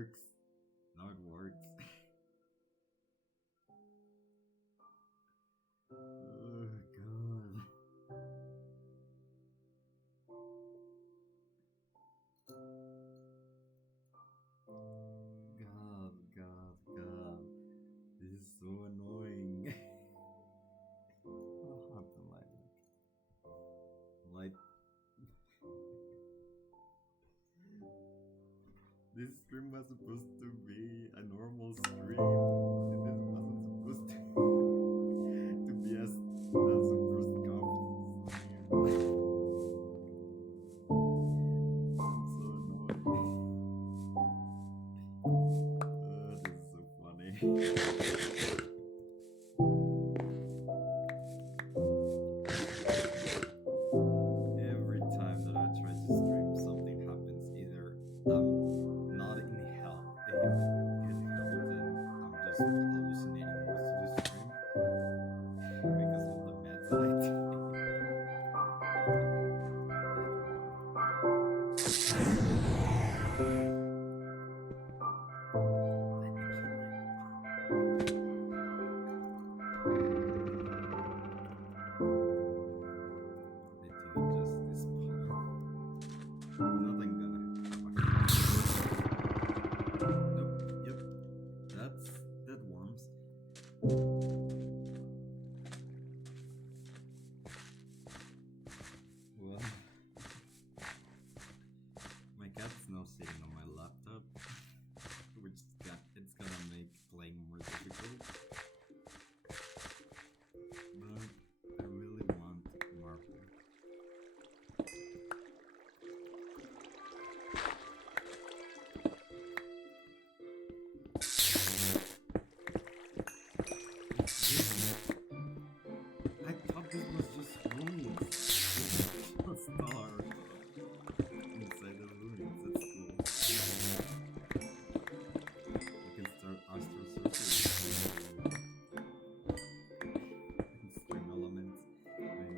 works. Now it works. Oh god. God. This is so annoying. What happened like that? Like this stream was supposed to be a normal stream, and this wasn't supposed to be a super scuffed stream. I'm so annoyed. This is so funny. Every time that I try to stream, something happens. Either I'm not in health, in good health, and I'm just hallucinating most of the stream because of the meds that I take. Nothing gonna. Nope. Yep. That worms. Well, my cat's now sitting on my laptop, which it's gonna make playing more difficult. But I really want marble. I thought this was just ruins. A star inside the ruins. That's cool. We can start astrosurgery. Stream elements.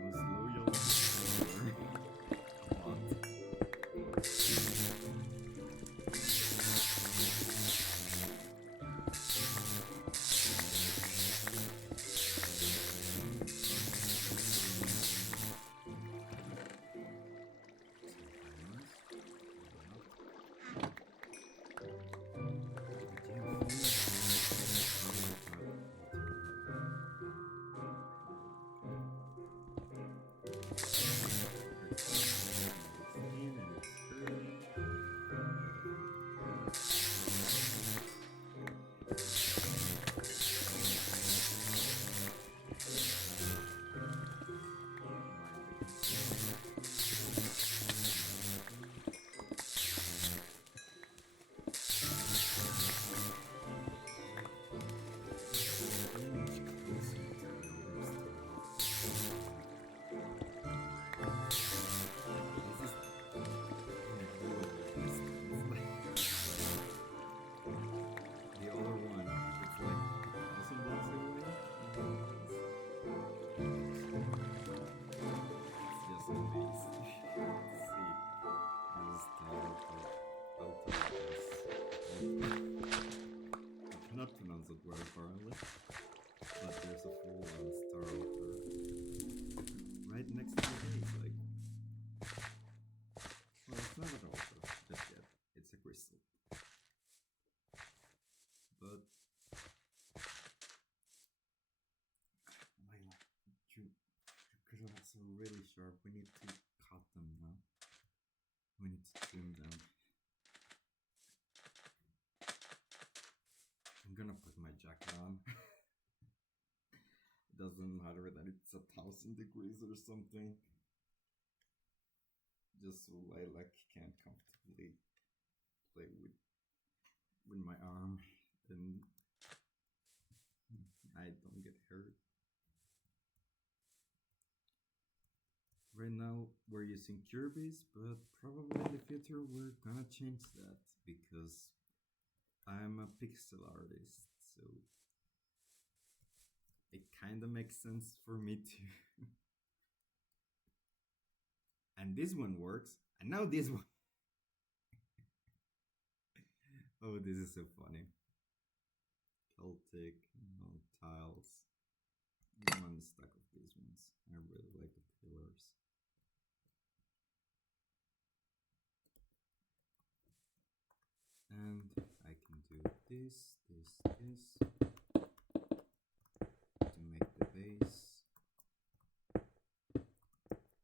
My most loyal follower. A lot. Word apparently, but there's a full star altar right next to the gate. Like, well, it's not an altar just yet. It's a crystal, but my crystals are really sharp. We need to cut them now. We need to trim them. I'm gonna put my jacket on. It doesn't matter that it's 1,000 degrees or something. Just so I can comfortably play with my arm and I don't get hurt. Right now we're using Kirby's, but probably in the future we're gonna change that because I'm a pixel artist, so it kind of makes sense for me to. And this one works, and now this one. Oh, this is so funny. Celtic, no tiles. I want a stack of these ones. I really like the pillars. And I can do this to make the base.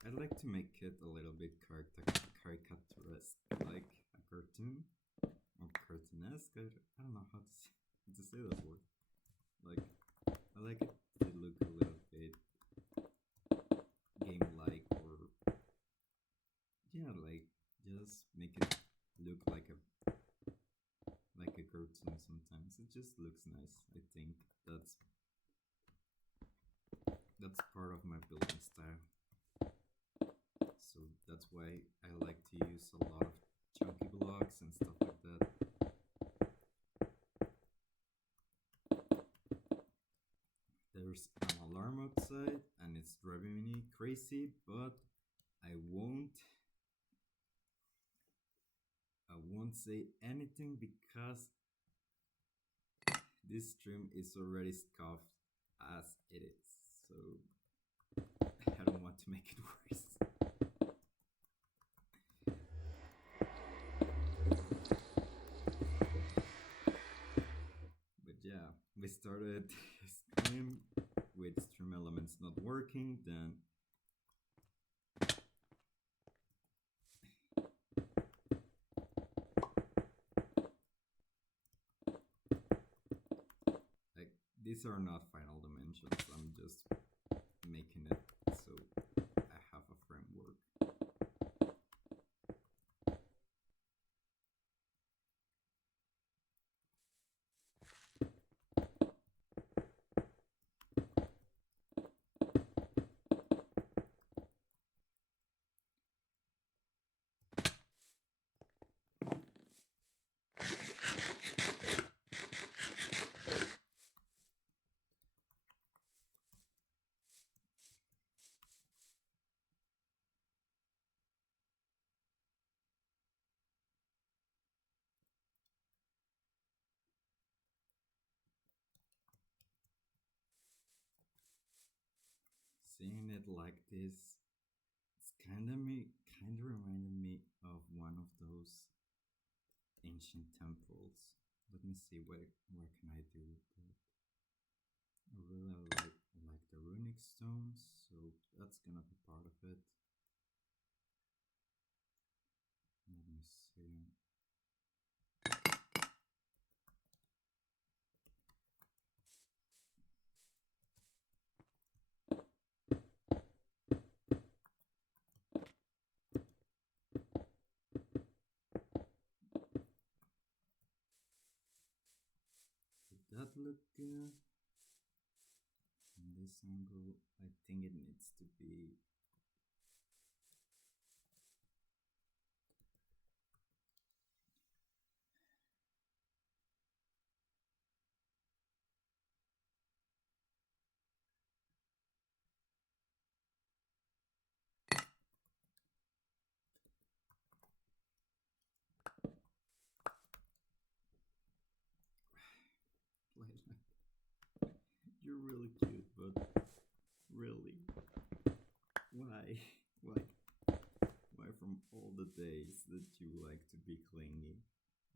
I like to make it a little bit caricaturesque, like a cartoon or cartoonesque. I don't know how to say that word. Like, I like it to look a little bit game-like, or yeah, like just make it look like a cartoon. Sometimes it just looks nice. I think that's part of my building style. So that's why I like to use a lot of chunky blocks and stuff like that. There's an alarm outside and it's driving me crazy, but I won't say anything because this stream is already scuffed as it is. So I don't want to make it worse. But yeah, we started stream with stream elements not working, then like these are not final dimensions. I'm just making it so I have a framework. Seeing it like this, it's kind of reminded me of one of those ancient temples. Let me see what can I do. I really like the runic stones, so that's gonna be part of it. Let me see. Did that look good? From this angle, I think it needs to be like you're really cute, but really, why? Why? Why from all the days that you like to be clingy,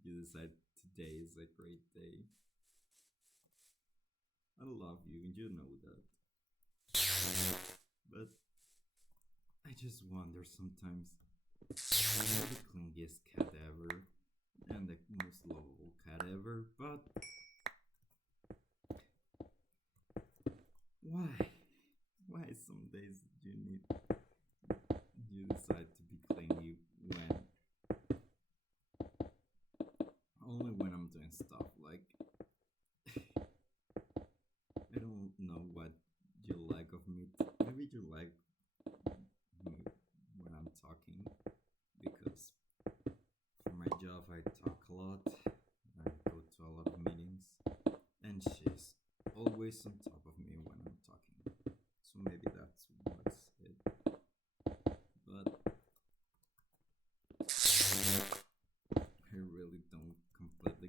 you decide today is a great day? I love you, and you know that. But I just wonder sometimes, you're the clingiest cat ever, and the most lovable cat ever, but why? Why some days you decide to be clingy when only when I'm doing stuff like I don't know what you like of me. Maybe you like me when I'm talking because for my job I talk a lot. I go to a lot of meetings, and she's always on top of me when I'm talking. So maybe that's what's it. But I really don't completely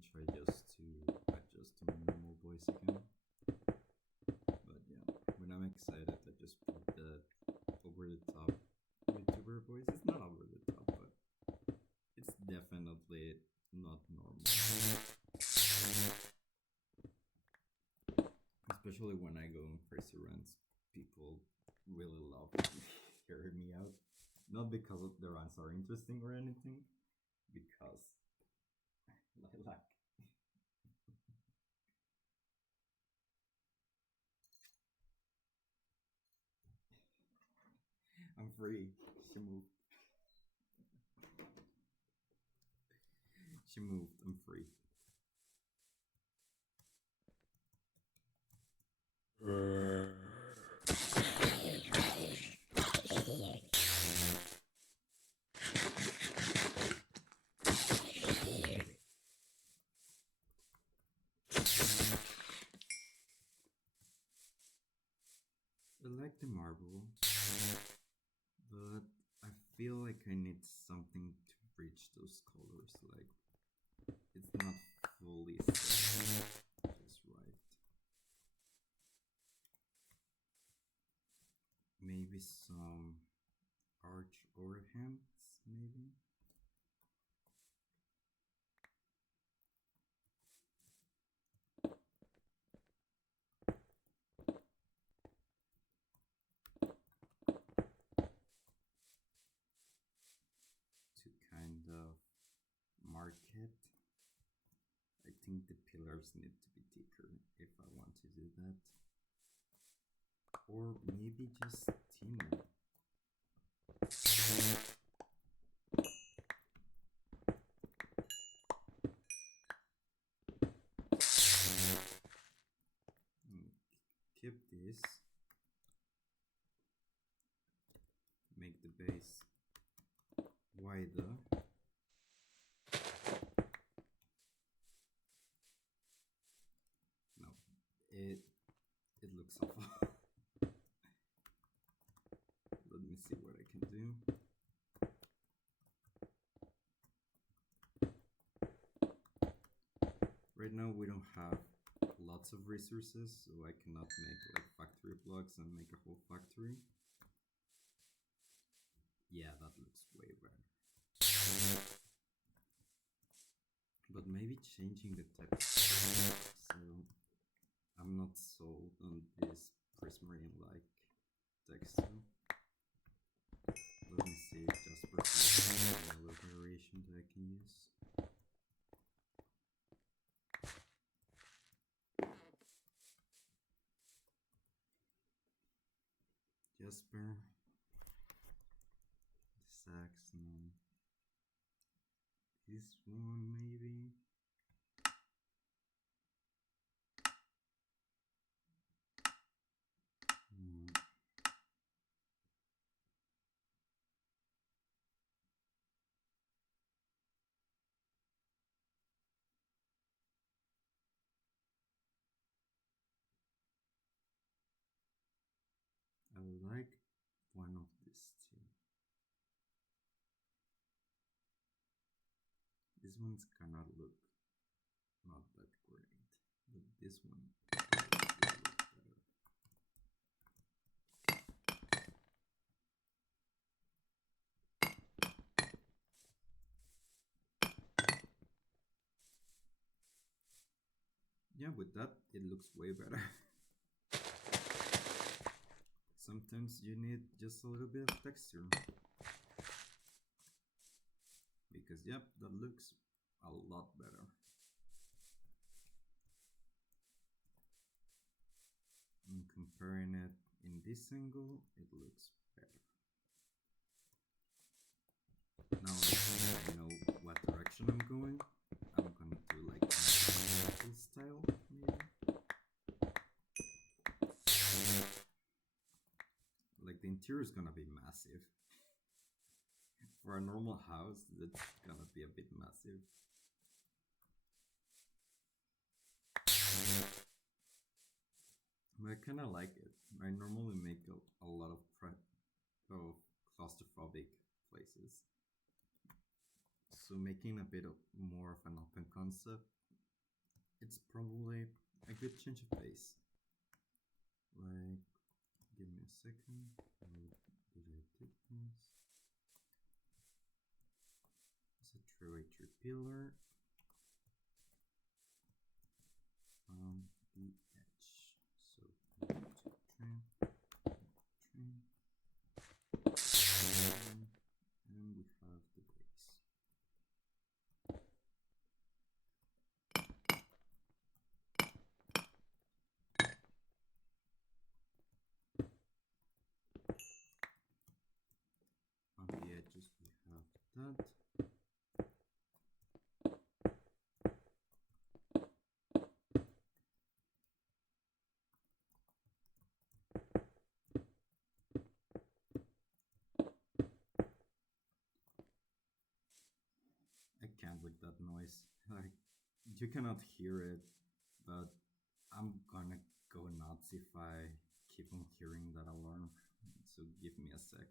try just to adjust to my normal voice again. But yeah, when I'm excited, I just put the over the top YouTuber voice. It's not over the top, but it's definitely not normal. Especially when I go on crazy rants, people really love hearing me out. Not because the rants are interesting or anything, because like I'm free. She moved. She moved. I'm free. I like the marble, but I feel like I need something to reach those colors. Like it's not fully set just right. Maybe some arch overhangs, maybe. To kind of mark it. I think the pillars need to be thicker if I want to do that. Or maybe just thinner. Keep this. Make the base wider. No, it looks awful. Let me see what I can do. Right now we don't have lots of resources, so I cannot make like factory blocks and make a whole factory. Yeah, that looks way better. But maybe changing the texture. So I'm not sold on this prismarine like texture. Let me see if Jasper has another variation that I can use. Jasper, Sax, no. This one maybe. I like one of these two. This one's gonna look not that great, but this one will look better. Yeah, with that, it looks way better. Sometimes you need just a little bit of texture. Because, yep, that looks a lot better. And comparing it in this angle, it looks better. Now I know what direction I'm going. I'm gonna do like a style, maybe. Like the interior is gonna be massive. For a normal house, that's gonna be a bit massive. But I kinda like it. I normally make a lot of claustrophobic places. So making a bit of more of an open concept it's probably a good change of pace. Like, give me a second. Where did I take this? It's a 3x3 pillar on the edge. So, 1, 2, 3, and we have the base. On the edges we have that. I can't with that noise. Like, you cannot hear it, but I'm gonna go nuts if I keep on hearing that alarm. So give me a sec.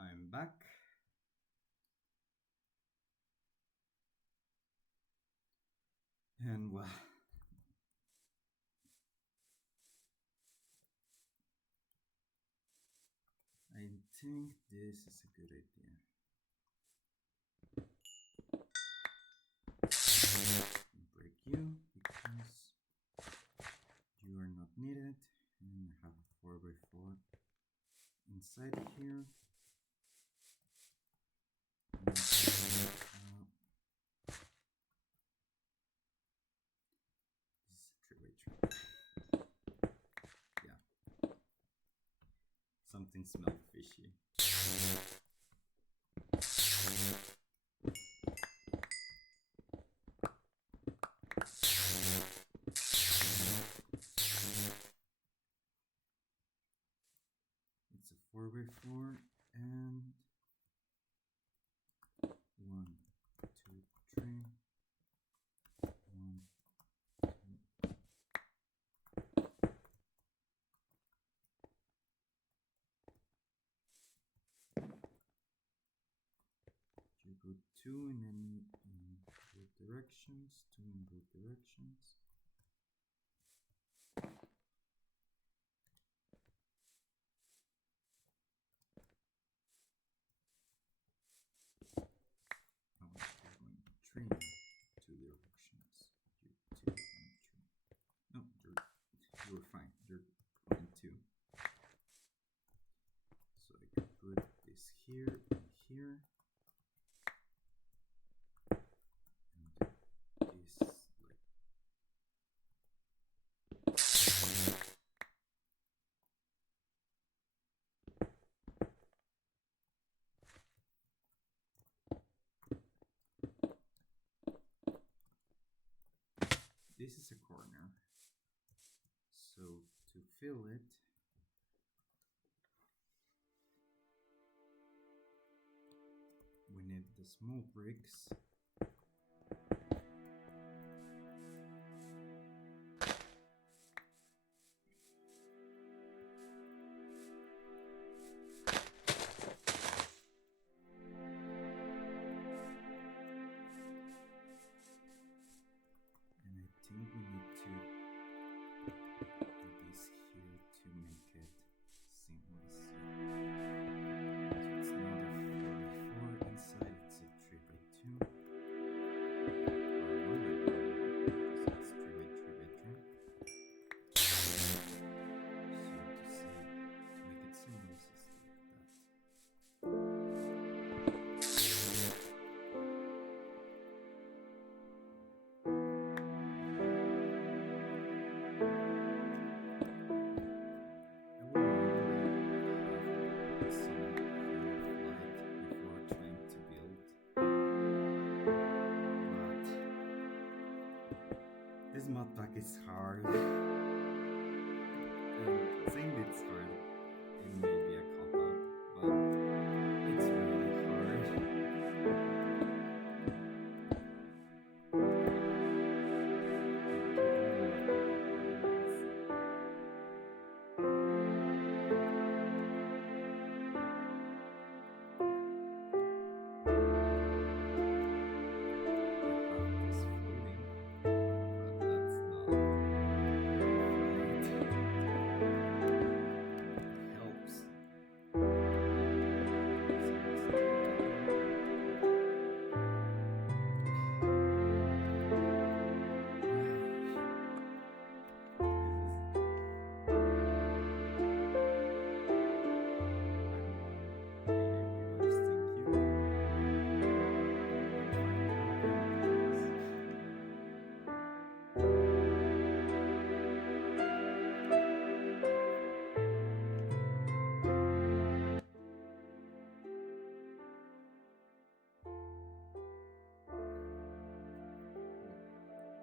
I'm back. And well, I think this is a good idea. Break you because you are not needed, and I have a 4x4 inside here. Yeah. Something smells fishy. It's a 4x4 and 1, 2, 3. 1, 2. You go 2 in both directions, 2 in both directions. Train 2 directions. You 2 and 3. No, you're fine. You're going 2. So I can put this here and here. And this like. This is a corner. So to fill it, we need the small bricks. And I think we need to do this here to make it seamless. So it's not a 4x4 inside, it's a 3x2. need some form of light before trying to build. But this mod pack is hard. And saying it's hard, it may be a cop out, but it's really hard.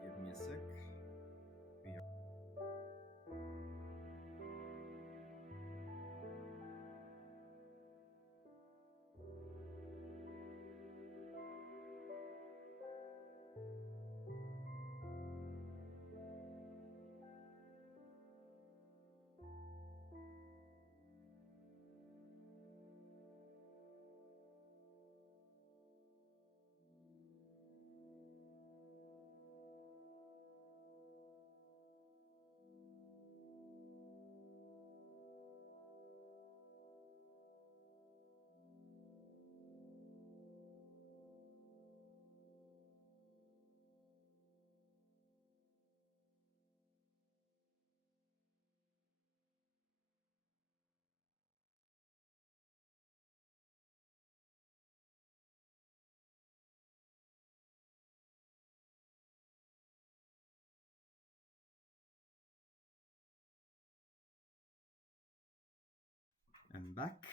Give me a sec. We are I'm back.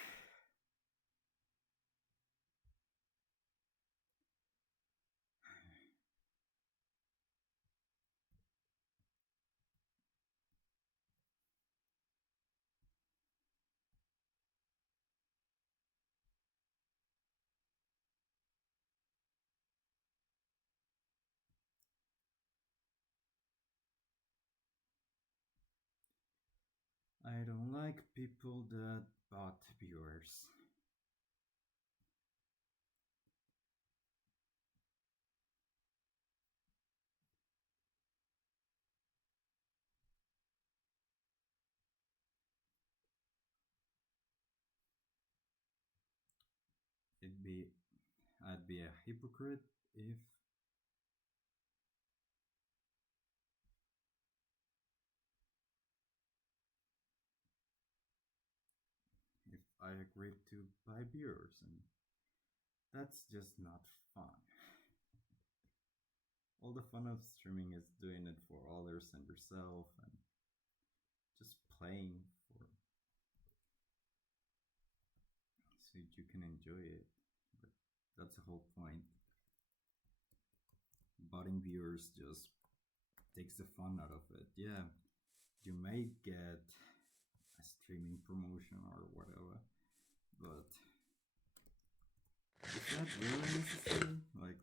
I don't like people that bot viewers. It'd be I'd be a hypocrite if I agreed to buy viewers, and that's just not fun. All the fun of streaming is doing it for others and yourself and just playing for so you can enjoy it. But that's the whole point. Botting viewers just takes the fun out of it. Yeah, you may get a streaming promotion or whatever, but is that really necessary? Like,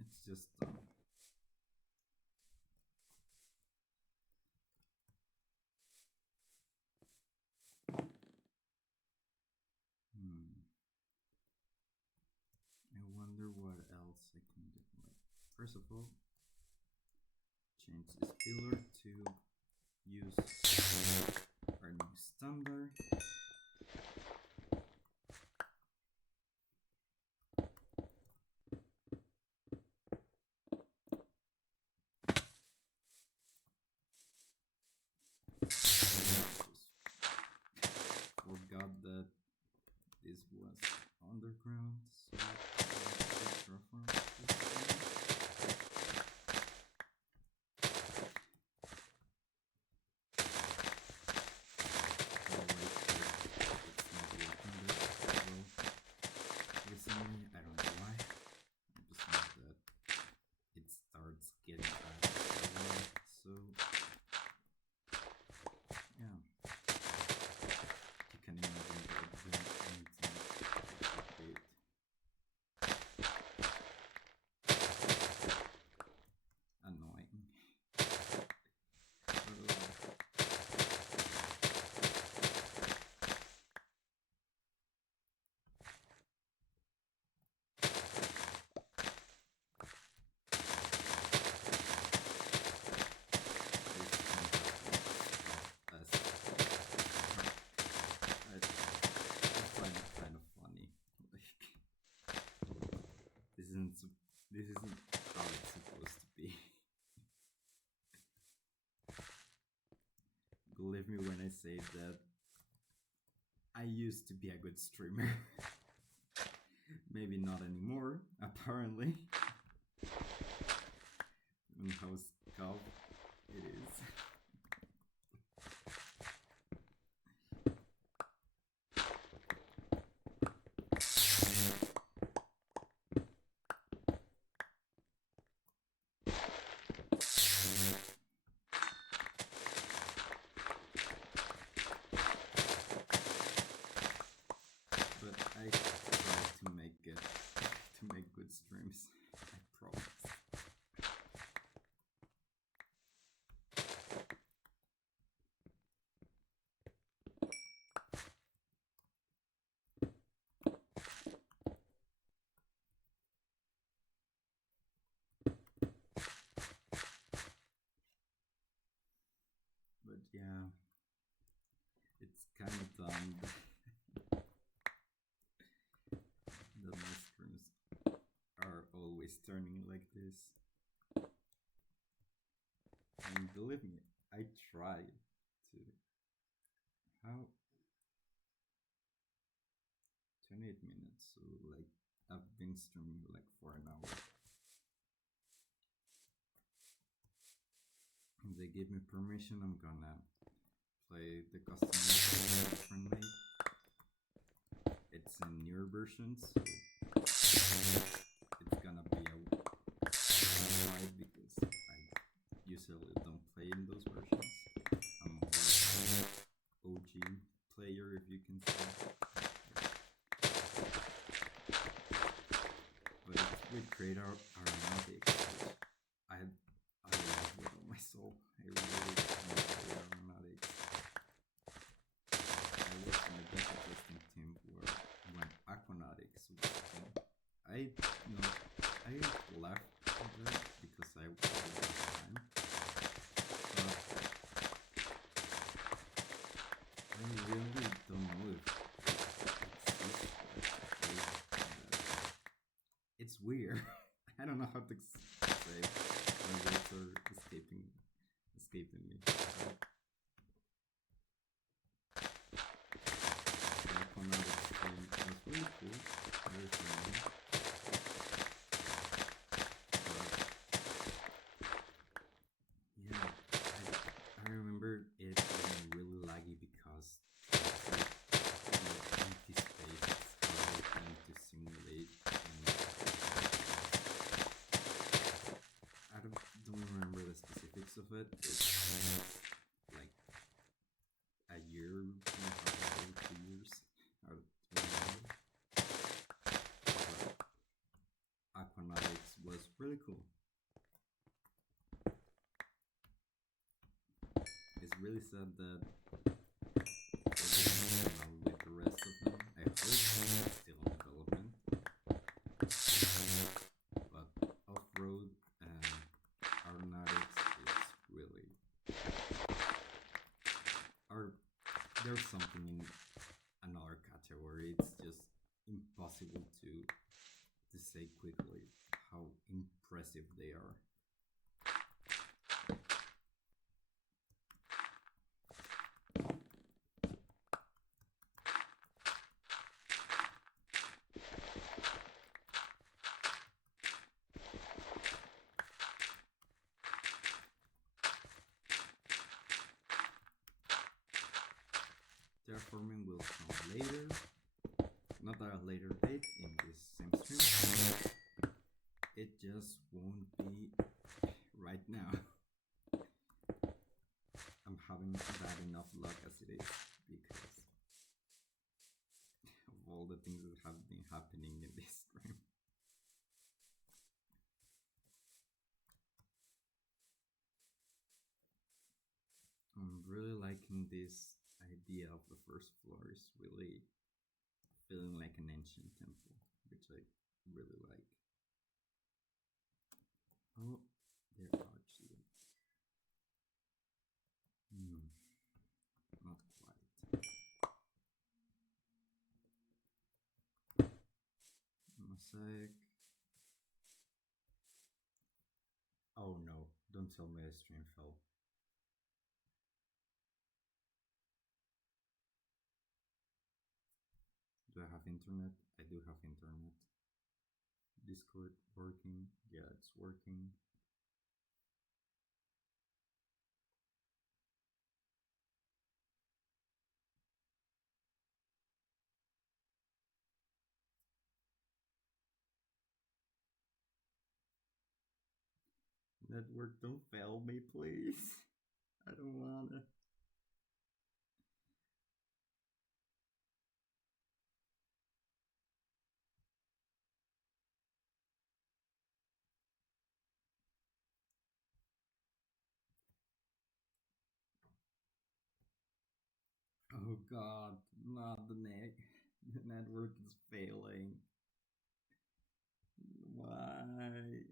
it's just I wonder what else I can do. Like, first of all, change this pillar to use our new standard. Forgot that this was underground, so This isn't how it's supposed to be. Believe me when I say that I used to be a good streamer. Maybe not anymore, apparently. And how scuff it is. But I try to make good streams. I promise. But yeah, it's kind of dumb that my streams are always turning like this. And believe me, I try to. How? 28 minutes, so like I've been streaming like for an hour. If they give me permission, I'm gonna play the custom differently. It's in newer versions, so it's gonna be a ride because I usually don't play in those versions. I'm more OG player, if you can say. But it's with great aeronautics, which I love with all my soul. I really enjoy aeronautics. I was in the beta testing team when aquanautics was a thing. I left there because I didn't have time. But I really don't know if it's weird. I don't know how to say. My words are escaping me. The aquanautics thing was really cool. Very friendly. But yeah, I remember it being really laggy because empty space are trying to simulate. I don't remember the specifics of it. It's like a year and a half ago, 2 years. I don't remember. But aquanautics was really cool. It's really sad that with the rest of them. I hope it's still in development. But off-road and aeronautics is really there's something in another category. It's just impossible to say quickly how impressive they are. Terraforming will come later, not at a later date in this same stream. It just won't be right now. I'm having bad enough luck as it is because of all the things that have been happening in this stream. I'm really liking this idea of the first floor. Is really feeling like an ancient temple, which I really like. Oh, there actually. Not quite. Mosaic. Don't tell me the stream fell. Do I have internet? I do have internet. Discord working? Yeah, it's working. Network, don't fail me, please. I don't wanna. Oh god, not the net. The network is failing. Why?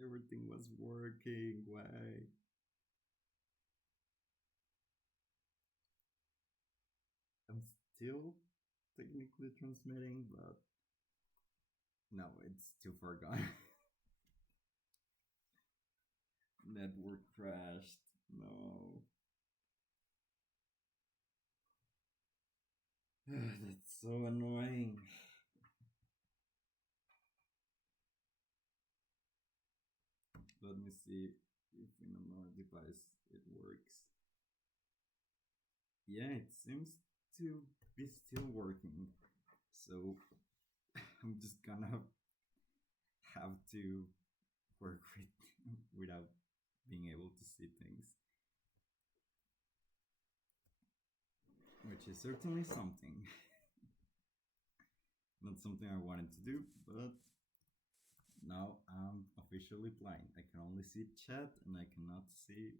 Everything was working. Why? I'm still technically transmitting, but no, it's too far gone. Network crashed. No. That's so annoying. Let me see if in another device it works. Yeah, it seems to be still working. So I'm just gonna have to work without being able to see things. Which is certainly something. Not something I wanted to do, but now I'm officially blind. I can only see chat and I cannot see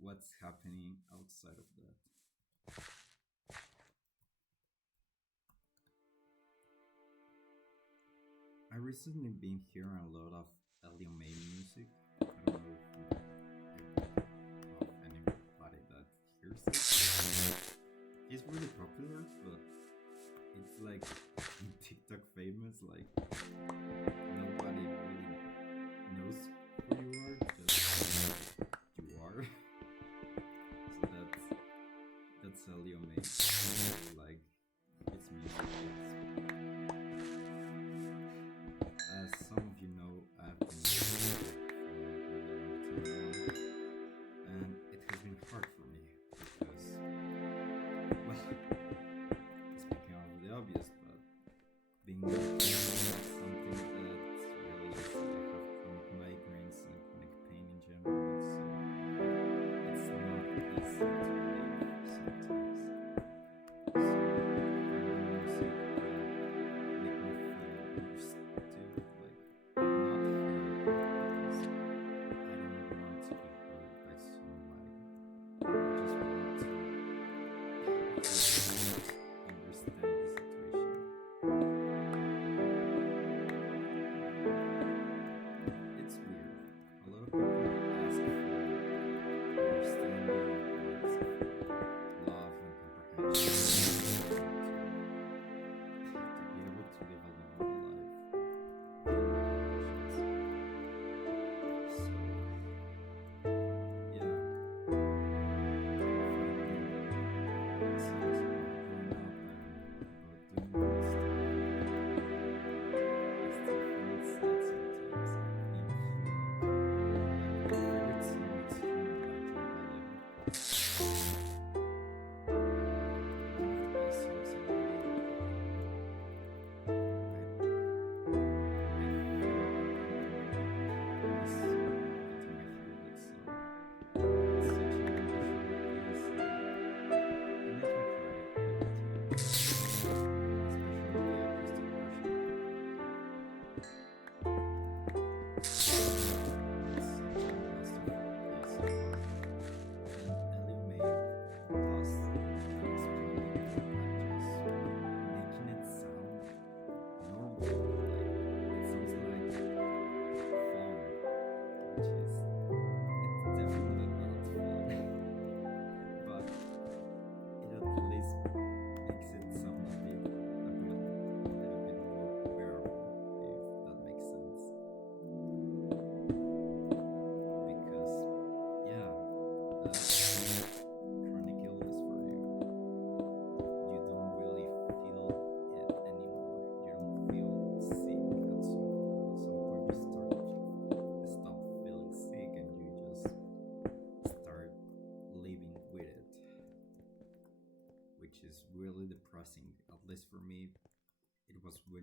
what's happening outside of that. I recently been hearing a lot of Elio May music. I don't know if anybody that hears it. He's really popular, but it's like TikTok famous. Like nobody really knows who you are, just you are. So that's Elio May. Like his music is. As some of you know, I've been working for a really long time now, and it has been hard for me because, well, speaking of the obvious, but being something that's really easy. I have chronic migraines and chronic pain in general, so it's not easy to live sometimes. So finding music make me feel understood, like not heard because I don't want to be heard by somebody. I just want to understand the situation. It's weird. A lot of people ask for understanding, ask for love and comprehension to be able to live a normal life without limitations. So, yeah, finding songs about growing up and about doing stuff. I still feel sad sometimes. My favorite song is Human Electro one of the best songs ever made.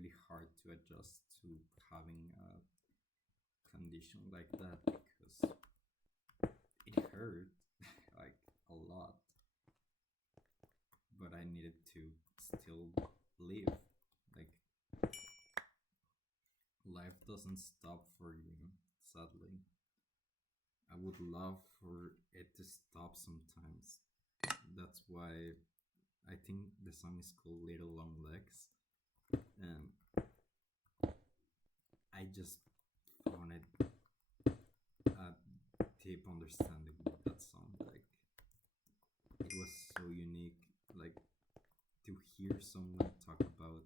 really hard to adjust to having a condition like that because it hurt like a lot, but I needed to still live. Like life doesn't stop for you, sadly. I would love for it to stop sometimes. That's why I think the song is called Little Long Legs, and I just found it a deep understanding with that song. Like it was so unique. Like to hear someone talk about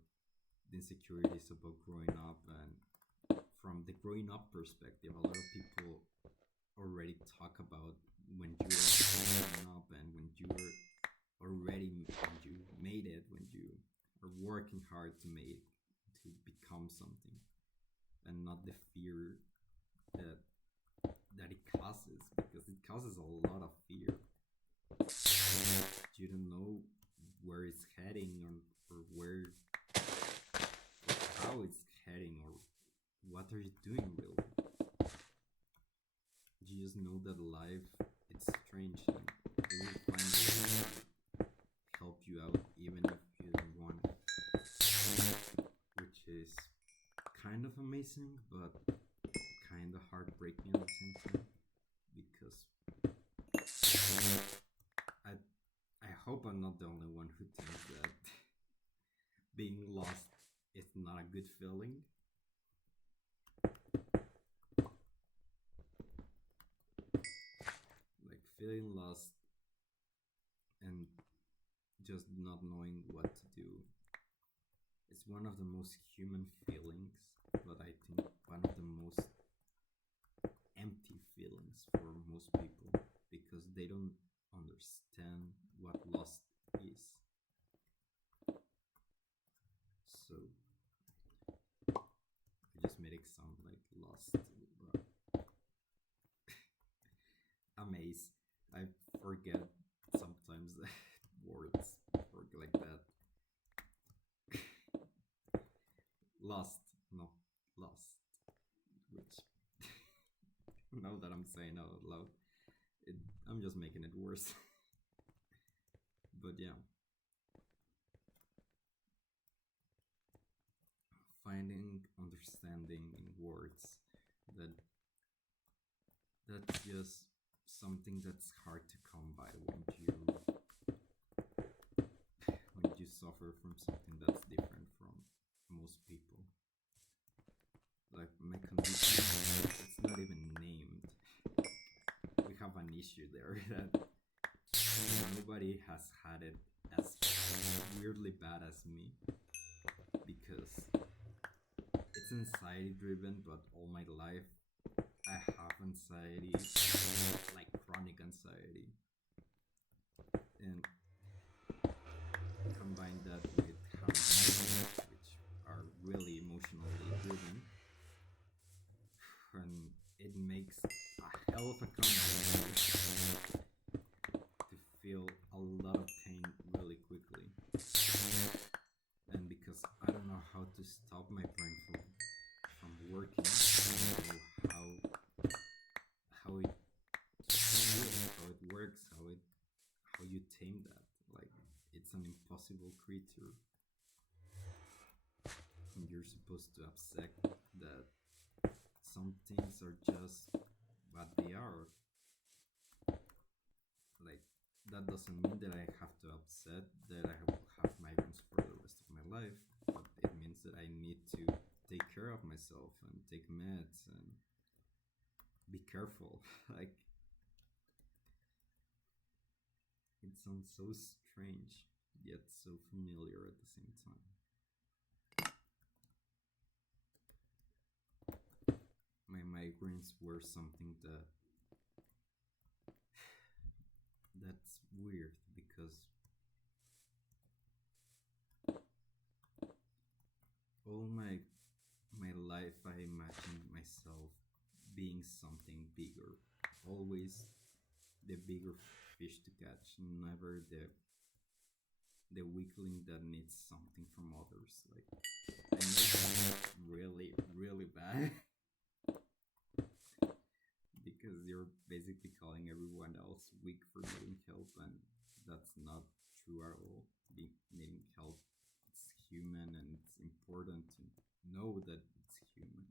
the insecurities about growing up and from the growing up perspective, a lot of people already talk about when you were growing up and when you were already when you made it, when you are working hard to make to become something, and not the fear that that it causes, because it causes a lot of fear. You don't know where it's heading, or where or how it's heading, or what are you doing really. You just know that life it's strange and it will find a way to help you out even if you don't want it, which is kind of amazing but kind of heartbreaking at the same time, because I I hope I'm not the only one who thinks that being lost is not a good feeling. Like feeling lost and just not knowing what to do. It's one of the most human feelings, but I think one of the most empty feelings for most people because they don't understand what lost is. So I just made it sound like lost, but amaze. I forget sometimes words work like that. Lost, no, lost. Which now that I'm saying out loud, it, I'm just making it worse. But yeah, finding understanding in words that that's just something that's hard to come by when you suffer from something that's different from most people. Like my condition, it's not even named. We have an issue there that nobody has had it as weirdly bad as me, because it's anxiety driven, but all my life I have anxiety, like chronic anxiety, and combine that with having nightmares, which are really emotionally driven, and it makes a hell of a combination to feel a lot of pain really quickly. And because I don't know how to stop my brain from working, I don't know how it feels, how it works, how you tame that. Like it's an impossible creature, and you're supposed to accept that some things are just what they are. Like that doesn't mean that I have to upset that I will have migraines for the rest of my life, but it means that I need to take care of myself and take meds and be careful. Like it sounds so strange yet so familiar at the same time. My migraines were something that's weird because all my life I imagined myself being something bigger. Always the bigger fish to catch, never the weakling that needs something from others. Like, I know that's really, really bad because you're basically calling everyone else weak for needing help, and that's not true at all. Needing help, it's human and it's important to know that it's human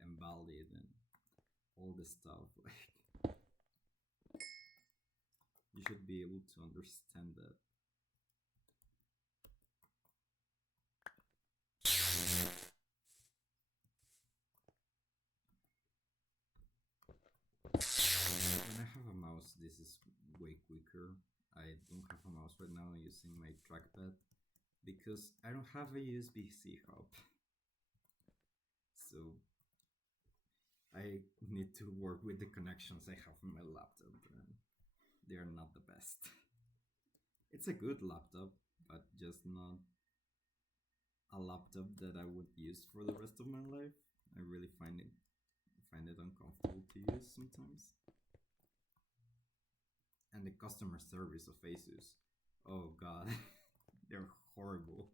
and valid and all the stuff. Like, you should be able to understand that. When I have a mouse, this is way quicker. I don't have a mouse right now. I'm using my trackpad because I don't have a USB-C hub. So I need to work with the connections I have on my laptop, and they are not the best. It's a good laptop, but just not a laptop that I would use for the rest of my life. I really find it uncomfortable to use sometimes. And the customer service of Asus, oh god, they're horrible.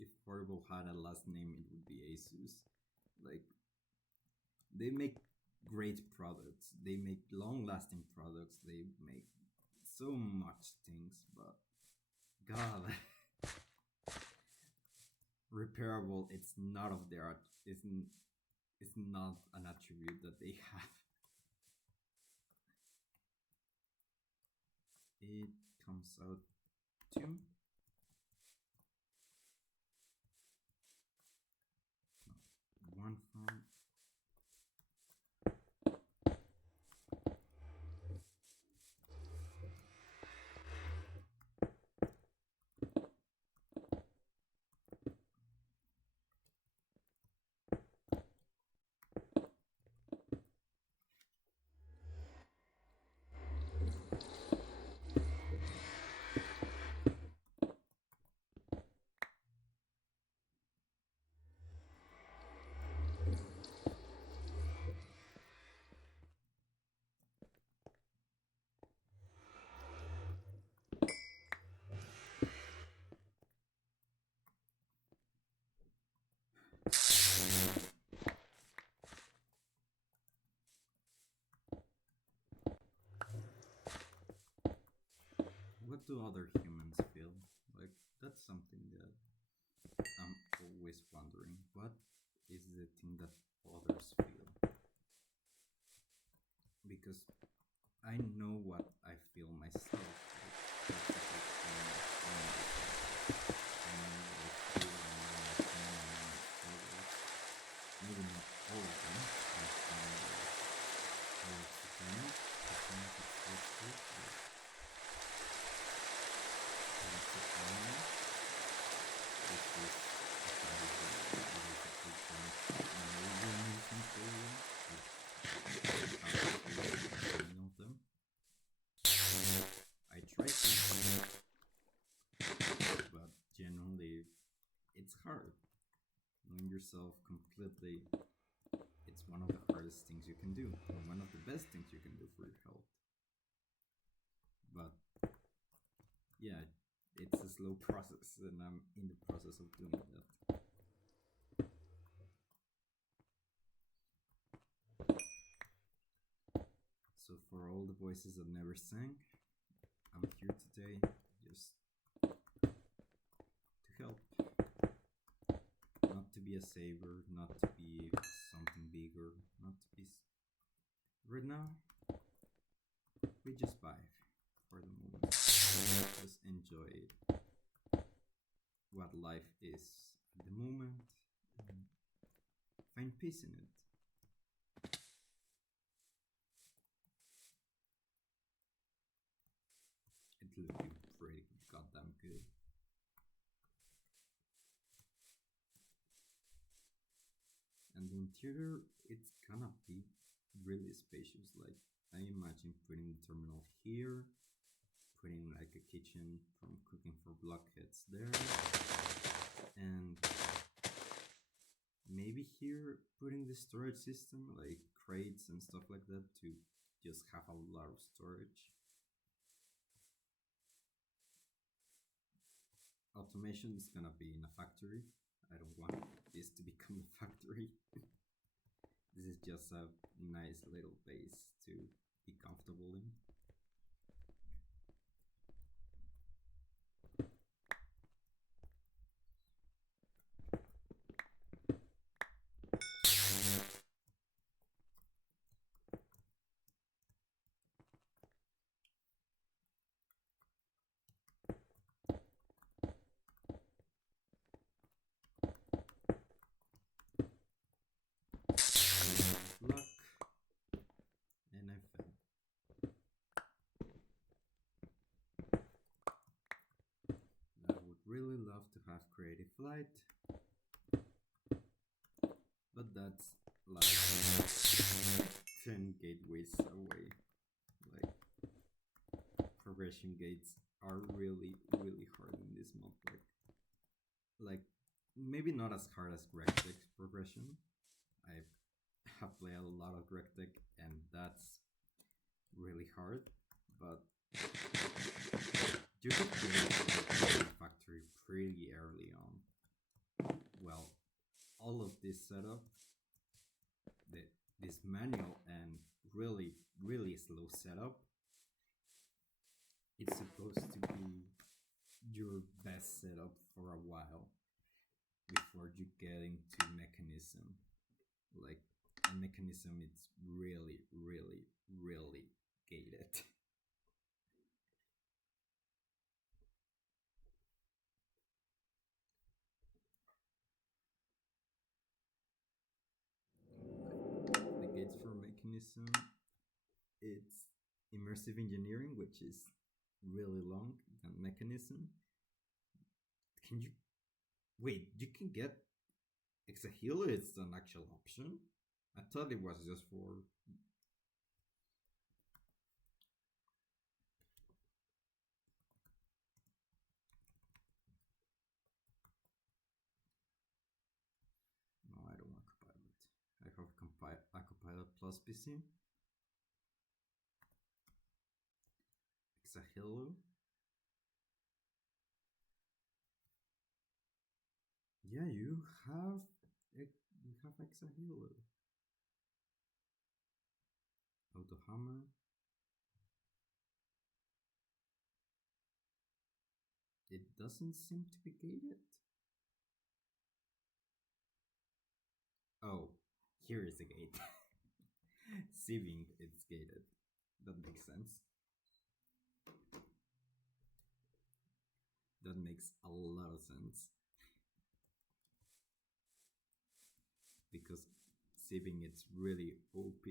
If horrible had a last name, it would be Asus. Like, they make great products, they make long-lasting products, they make so much things, but god, repairable, it's not of their it's not an attribute that they have. It comes out two. No, one from. What do other humans feel? Like, that's something that I'm always wondering. What is the thing that others feel? Because I know what I feel myself. Like, maybe not all of them. I find I try to, but generally it's hard. Knowing yourself completely, it's one of the hardest things you can do, and one of the best things you can do for your health. But yeah, it's a slow process, and I'm in the process of doing that. So for all the voices that never sang, I'm here today just to help. Not to be a saver, not to be something bigger, not to be. Right now, we just vibe for the moment. Just enjoy what life is at the moment and find peace in it. It looking pretty goddamn good. And the interior, it's gonna be really spacious. Like, I imagine putting the terminal here, putting like a kitchen from cooking for blockheads there, and maybe here putting the storage system, like crates and stuff like that, to just have a lot of storage. automation is gonna be in a factory. I don't want this to become a factory. This is just a nice little base to be comfortable in. Luck, and I fell. I would really love to have creative flight, but that's like 10 gateways away. Like, progression gates are really, really hard in this mod. Like maybe not as hard as Gregtech progression. I have played a lot of Gregtech, and that's really hard, but you could create a factory pretty early on. Well, all of this setup, the, this manual and really, really slow setup, it's supposed to be your best setup for a while before you get into mechanism. Like, a mechanism, it's really, really, really gated. The gates for mechanism, it's immersive engineering, which is really long than mechanism. Can you wait? You can get Exahilo. It's an actual option. I thought it was just for. No, I don't want Copilot. I have a Copilot Plus PC. Exahilo. Yeah, you have Exahilo. Autohammer. It doesn't seem to be gated. Oh, here is a gate. Sieving, it's gated. That makes sense. That makes a lot of sense. Because sieving, it's really OP.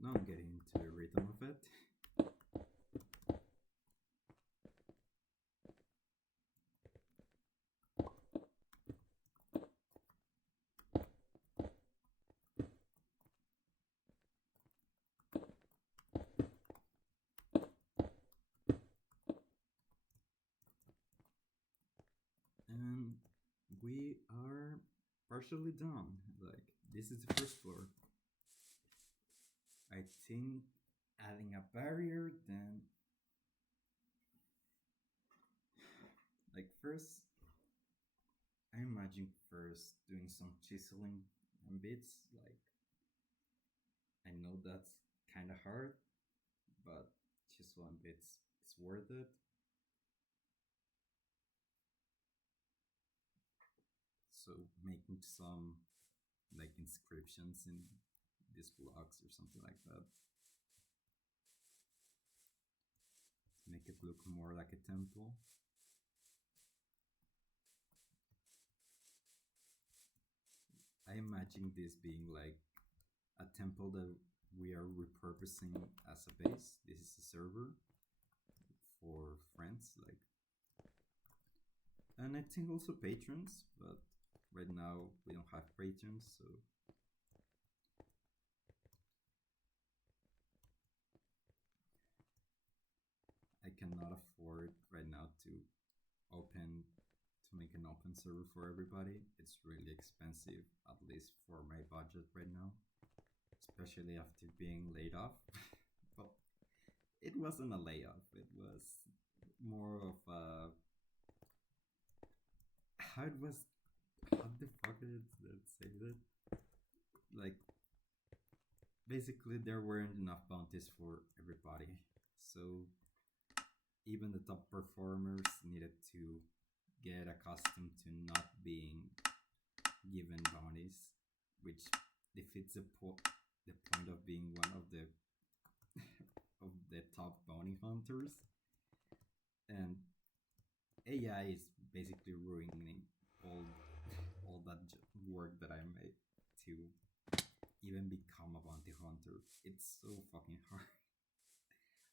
Now I'm getting into the rhythm of it. And we are partially done. Like, this is the first floor. I think adding a barrier, then like first I imagine first doing some chiseling and bits. Like, I know that's kind of hard, but chisel and bits, it's worth it. So making some like inscriptions in these blocks or something like that, make it look more like a temple. I imagine this being like a temple that we are repurposing as a base. This is a server for friends, like, and I think also patrons, but right now we don't have patrons, so cannot afford right now to open to make an open server for everybody. It's really expensive, at least for my budget right now, especially after being laid off. Well, it wasn't a layoff. It was more of a how it was. How the fuck did it say that? Like basically, there weren't enough bounties for everybody, so even the top performers needed to get accustomed to not being given bounties, which defeats the point of being one of the of the top bounty hunters. And AI is basically ruining all all that work that I made to even become a bounty hunter. It's so fucking hard.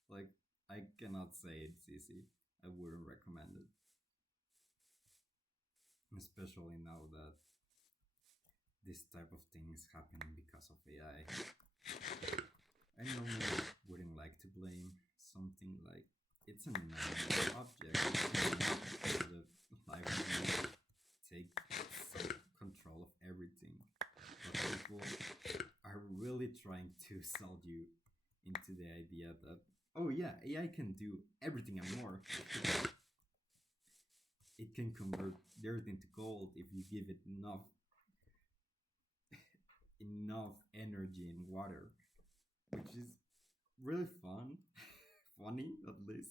Like I cannot say it's easy. I wouldn't recommend it, especially now that this type of thing is happening because of AI. I normally wouldn't like to blame something like it's an inanimate object. The life will take some control of everything. But people are really trying to sell you into the idea that oh yeah, AI can do everything and more. It can convert dirt into gold if you give it enough energy and water, which is really fun, funny at least.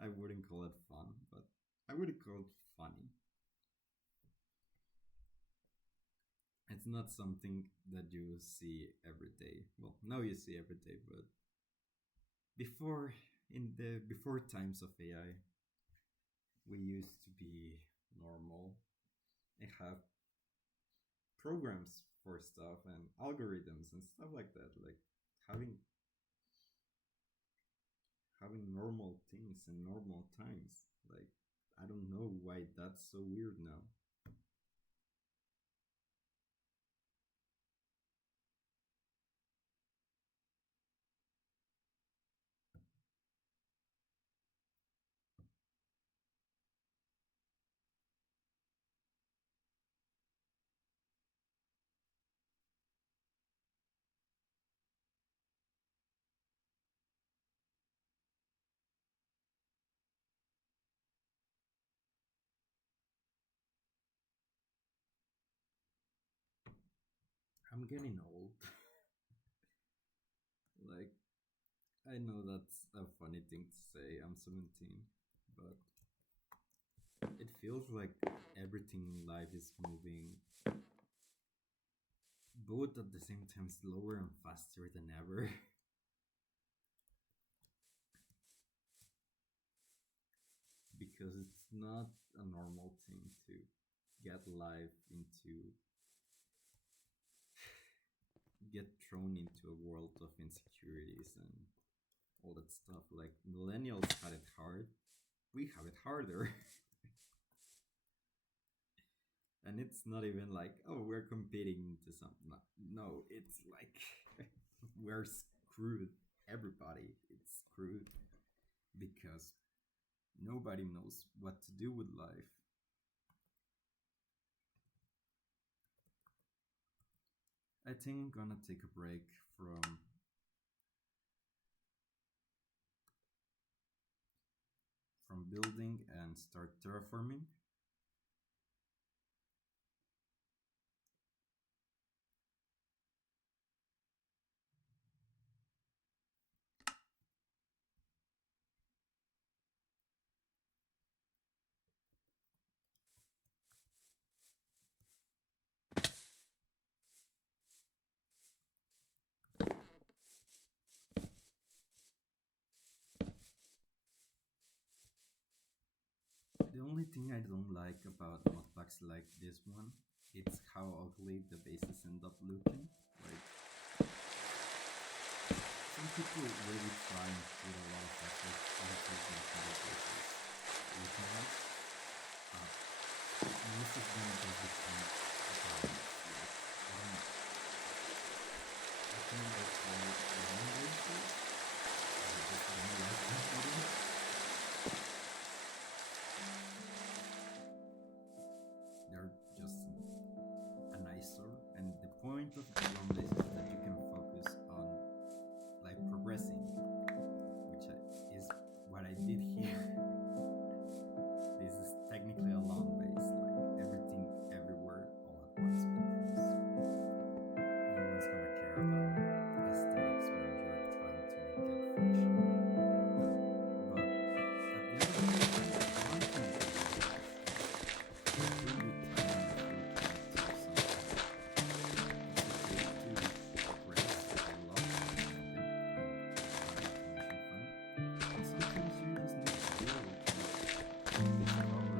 I wouldn't call it fun, but I would call it funny. It's not something that you see every day. Well, now you see every day, but before in the before times of AI, we used to be normal and have programs for stuff and algorithms and stuff like that, like having normal things in normal times. Like I don't know why that's so weird now. I'm getting old. Like I know that's a funny thing to say. I'm 17, but it feels like everything in life is moving both at the same time slower and faster than ever. Because it's not a normal thing to get life into get thrown into a world of insecurities and all that stuff. Like millennials had it hard, we have it harder. And it's not even like, oh, we're competing to something. No, it's like we're screwed. Everybody is screwed because nobody knows what to do with life. I think I'm gonna take a break from building and start terraforming. The only thing I don't like about modpacks like this one, it's how ugly the bases end up looking. Like some people really try and put a lot of effort into making the bases looking like. Uh, Most of them just become brown. Like I think that's why I don't bases. I just don't like them. did here. This is technically a long base, like everything, everywhere, all at once, because no one's gonna care about aesthetics when you're trying to make it functional. But at the end of the day, I want to make it functional. When you time and effort into something, it's okay to progress. I love aesthetic and automation fun. And sometimes you just need to go and discover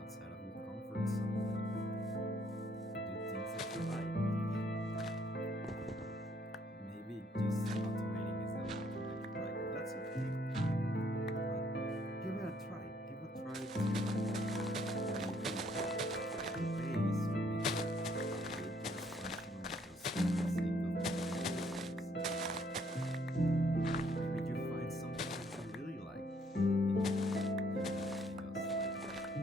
outside of your comfort zone and do things that you like. Maybe just automating is not something that you like, and that's okay. But give it a try. Give it a try to maybe the base or maybe update this functional just for the sake of doing things. Maybe you find something that you really like in that, because like I found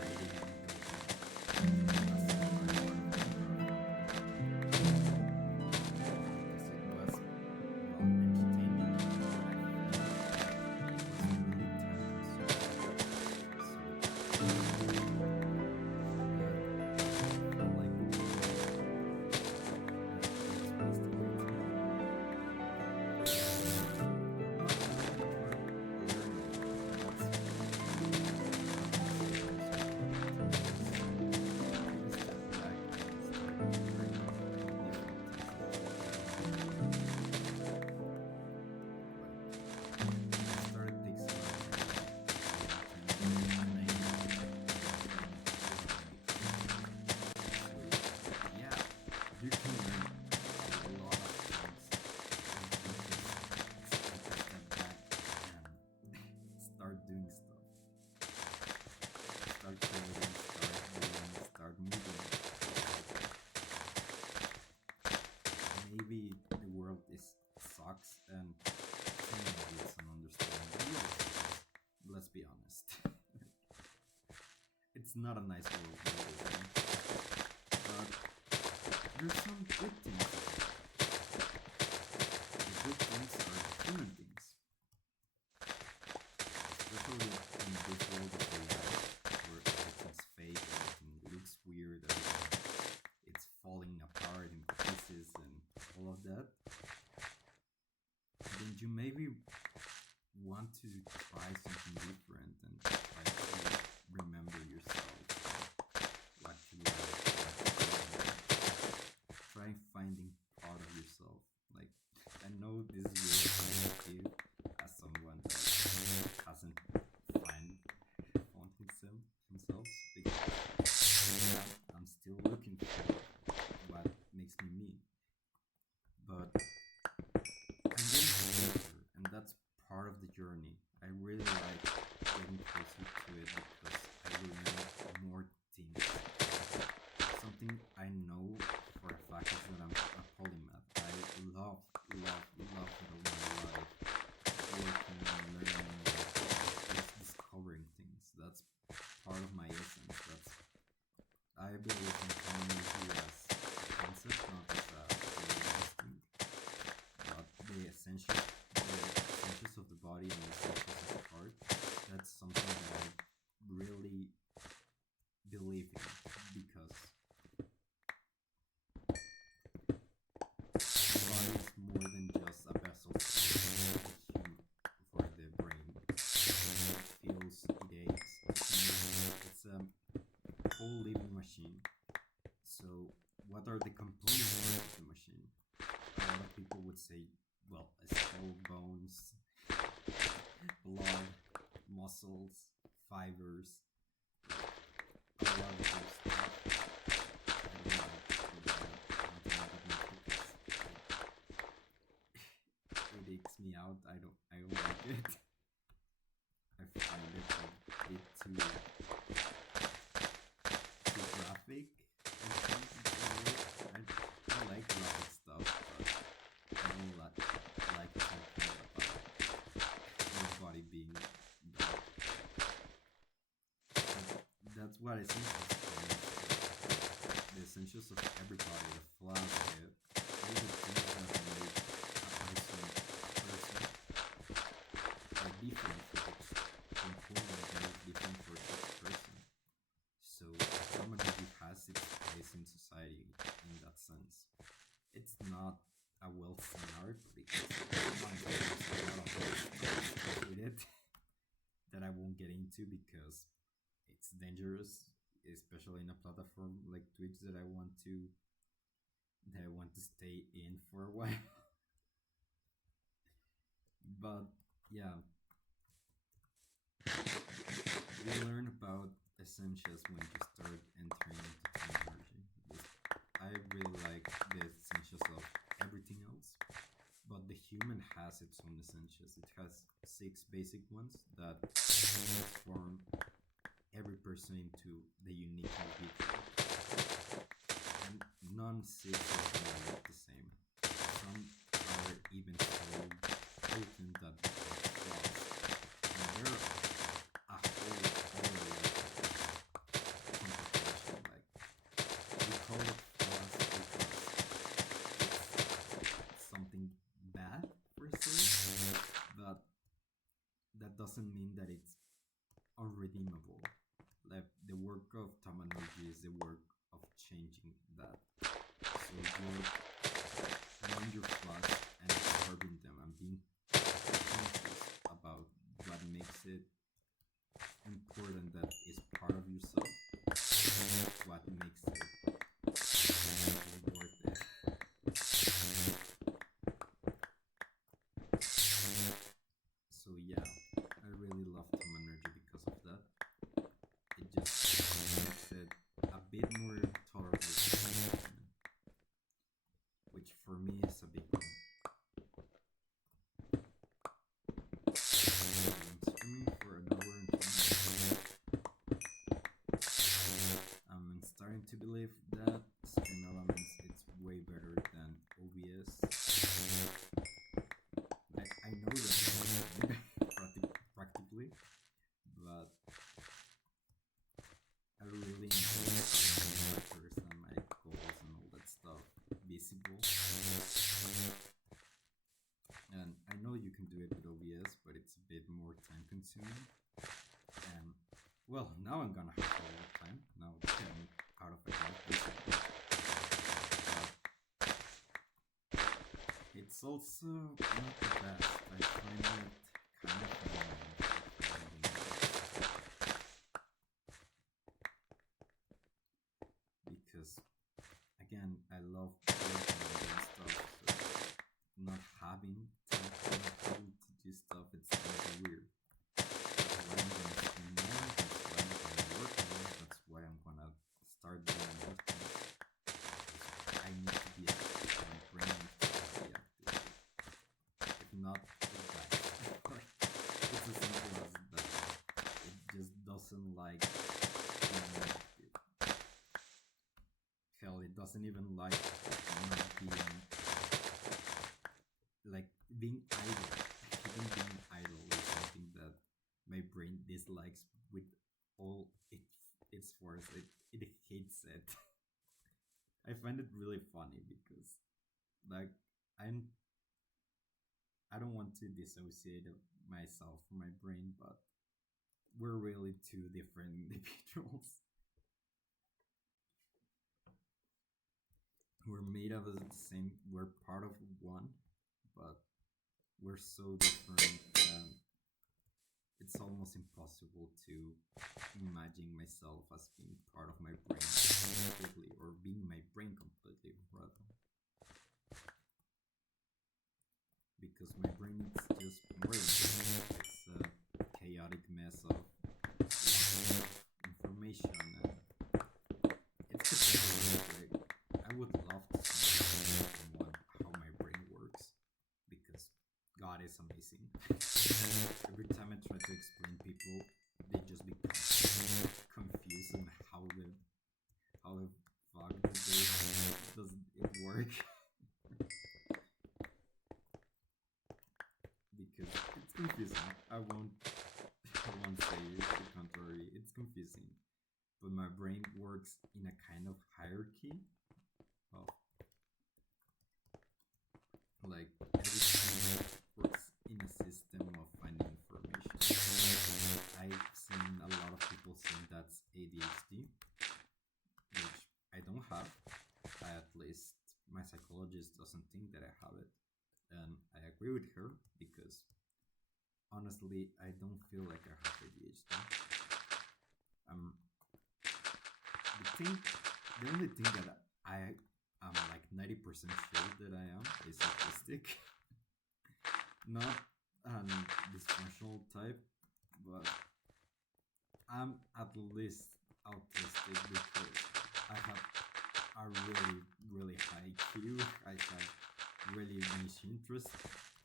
creating and building a similar part of because it was well entertaining, but I felt it was really time consuming. So that felt like it was wasting my time. You can learn a lot of things if you just take a step back and start doing stuff. Start creating, start doing, start moving. Maybe the world sucks and maybe it's an understanding. The world sucks. Let's be honest. It's not a nice world we live in. But there's some good things about it. The good things are human things. Especially in this world of AI, where everything's fake, everything looks weird, it's falling apart in pieces and all of that. Then you maybe want to try something different and try to remember yourself, what you like, what you don't. Try finding part of yourself. Like, I know this is really sensitive as someone that hasn't found himself because I'm still looking for what makes me me. But I'm getting closer, and that's part of the journey. I really like getting closer to it because I will learn more things. Something I know for a fact is that I'm a polymath. I love with all my life working and learning and just discovering things. That's part of my essence. I believe in community as a concept, not as a instinct, but the essentials of the body and the essentials of the heart. That's something that I really believe in because the body is more than just a vessel for the brain. It feels, it aches, it's a whole living machine. So, what are the components of the machine? A lot of people would say, well, a skull, bones, blood, muscles, fibers, a lot of those stuff. I don't like mathematics. It aches me out. I don't like it. I find it a bit too graphic. I like graphic stuff, but I don't like talking about your body being dark. But that's what essentials are. The essentials of everybody, the flaws, all the things a well seminar because there's a lot of stuff with it that I won't get into because it's dangerous, especially in a platform like Twitch that I want to stay in for a while. But yeah, we learn about essentials when you start entering into technology. I really like the essentials of everything else, but the human has its own essentials. It has six basic ones that transform every person into the unique individual. And none six are gonna look the same. Some are even so potent that become flaws. And there are a whole other level complication. Like we call it flaws because it's something bad per se, but that doesn't mean that it's unredeemable. Like the work of Tamanuji is the work of changing that. So you're knowing your flaws and observing them and being conscious about what makes it important that is part of yourself, what makes it worth it. So yeah, I really love Tom Energy because of that. It just makes it a bit more tolerable to human, which for me is a big one. So I'm streaming for an hour and 20 minutes. I'm starting to believe that Stream Elements it's way better than OBS. I know that practically, but I really enjoy having my characters and my goals and all that stuff visible. And I know you can do it with OBS, but it's a bit more time consuming. And well, now I'm gonna have a lot of time. Now it's getting out of my house. It's also not the best. I find it kind of annoying because again I love working on doing stuff, so not having time, not having to do stuff, it's kind of weird. That's why I'm gonna stream more, that's why I'm gonna work more, that's why I'm gonna start doing more things. I need to be active, my brain needs to be active. If not, it dies. It's as simple as that. It just doesn't like being active. Hell, it doesn't even like not being like being idle. Even being idle is something that my brain dislikes with all its force. It hates it. I find it really funny because like I'm I don't want to dissociate myself from my brain, but we're really two different individuals. We're made of the same, we're part of one, but we're so different that it's almost impossible to imagine myself as being part of my brain completely, or being my brain completely, rather. Because my brain is just more than that. It's a chaotic mess of lots of information, and it's just I would love to see someone how my brain works because God is amazing. Every time I try to explain people, they just become confused on how the fuck does it work. Because it's confusing. I won't say the contrary. It's confusing. But my brain works in a kind of hierarchy of like everything works in a system of finding information. I've seen a lot of people saying that's ADHD, which I don't have. At least my psychologist psychologist doesn't think that I have it, and I agree with her because honestly, I don't feel like I have ADHD. Um, the thing, the only thing that I am like 90% sure that I am is autistic. Not dysfunctional type, but I'm at least autistic because I have a really high IQ. I have really niche interest,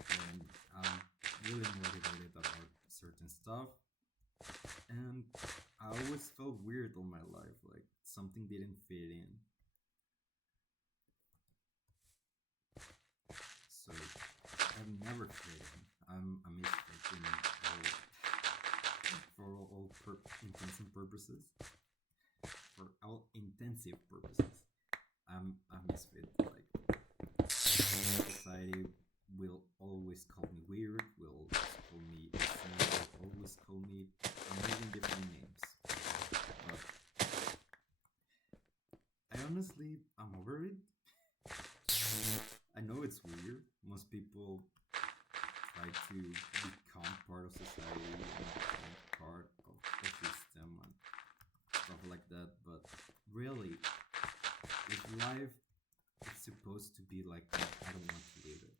and I'm really motivated about certain stuff. And I always felt weird all my life, like something didn't fit in. So I've never fit in. I'm a misfit in all, for all intents and purposes. For all intensive purposes, I'm a misfit. Like society will always call me weird. Will always call me insane. Will always call me a million different names. But I honestly, I'm over it. I know it's weird. Most people try to become part of society and become part of the system and stuff like that. But really, if life is supposed to be like that, I don't want to live it.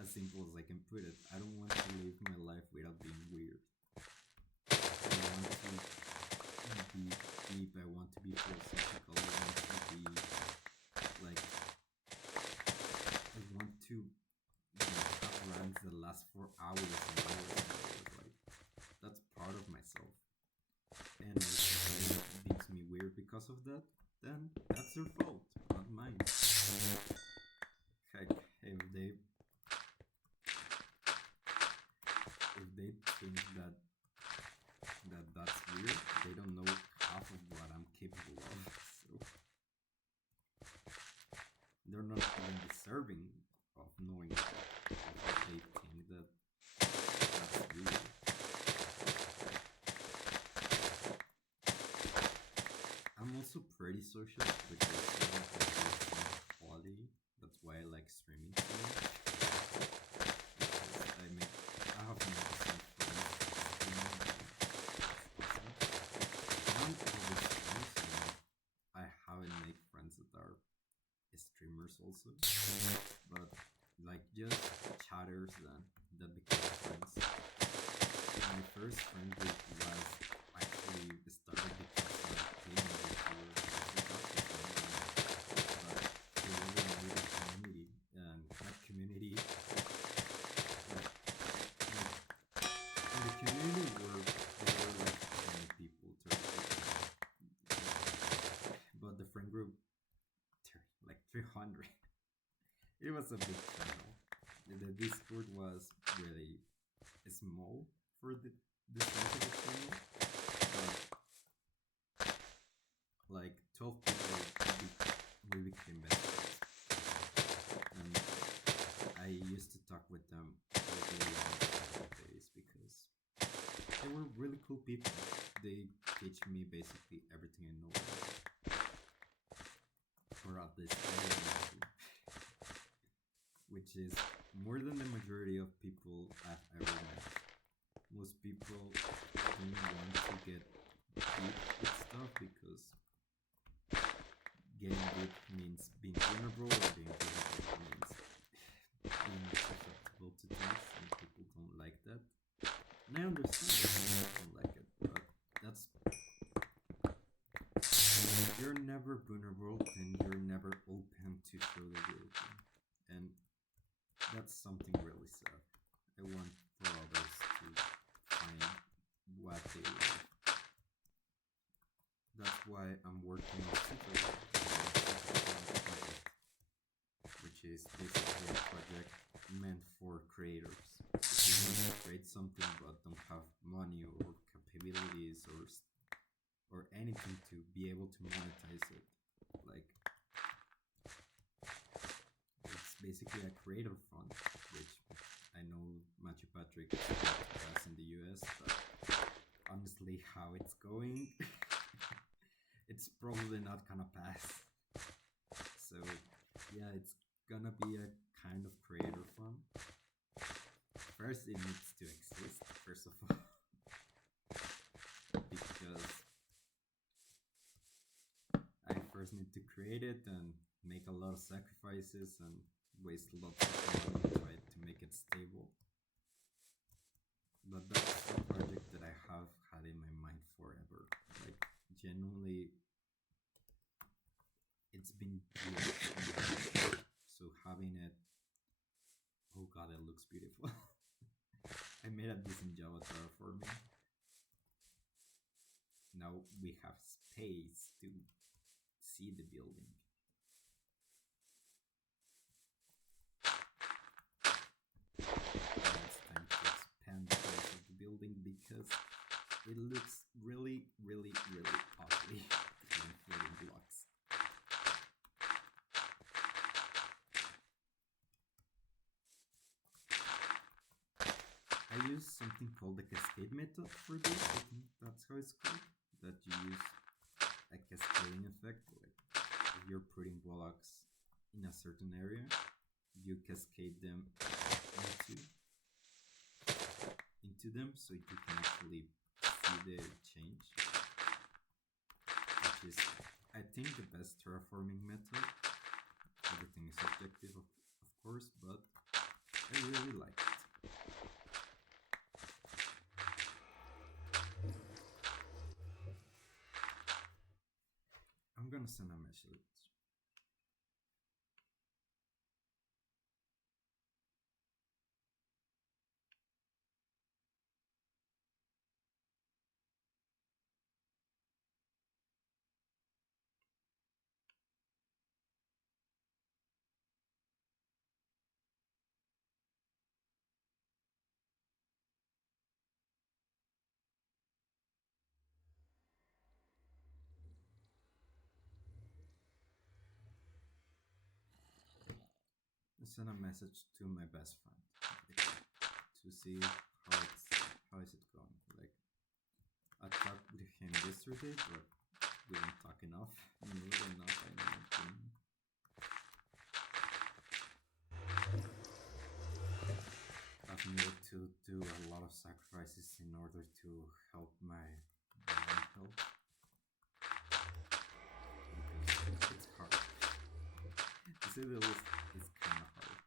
As simple as I can put it. I don't want to live my life without being weird. I want to be deep. I want to be philosophical. I want to be like. I want to have rants that last for hours and hours and hours. Like that's part of myself. And if somebody thinks me weird because of that, then that's their fault, not mine. Heck, if they think that's weird, they don't know half of what I'm capable of. So they're not even deserving of knowing that. If they think that's weird. I'm also pretty social, which is something that is quality. That's why I like streaming so much. Because I have made some friends streaming. Not always streamers, I haven't made friends that are streamers also, but like just chatters that become friends. My first friend group was actually started because of gaming before but they really made a community, and that community, in the community were there were like 20 people, 30 people, but the friend group like 300. It was a big channel. The Discord was really small for the size of the channel, but like 12 people we became best friends, and I used to talk with them all day long every days because they were really cool people. They teach me basically everything I know, or at least everything, which is more than the majority of people I've ever met. Most people don't want to get deep with stuff because getting deep means being vulnerable, or being vulnerable means being susceptible to things, and people don't like that. And I understand that people don't like it, but that's. If you're never vulnerable, then you're never open to show the real thing. And that's something really sad. I want for others to find what they love. That's why I'm working on Secret Project, which is basically a project meant for creators. If you want to create something but don't have money or capabilities or anything to be able to monetize it, like it's basically a creator fund, which I know Matthew Patrick is about to pass in the US, but honestly, how it's going, it's probably not gonna pass. So yeah, it's gonna be a kind of creator farm. First, it needs to exist, first of all, because I first need to create it and make a lot of sacrifices and waste lots of money to try to make it stable. But that's a project that I have had in my mind forever. Like, genuinely, it's been years. So having it, oh god, it looks beautiful. I made a decent job at terraforming. Now we have space to see the building. Now it's time to expand the size of the building because it looks really, really, really ugly having floating blocks. I use something called the cascade method for this. I think that's how it's called. That you use a cascading effect. Like if you're putting blocks in a certain area, you cascade them into them, so you can actually see the change. Which is, I think, the best terraforming method. Everything is subjective, of course, but I really like it. I'm gonna send a message. I sent a message to my best friend, like, to see how is it going. Like, I talked with him yesterday, but we didn't talk enough. More than enough, I know. I've needed to do a lot of sacrifices in order to help my brain health. Because it's hard. To say the least, it's kind of hard.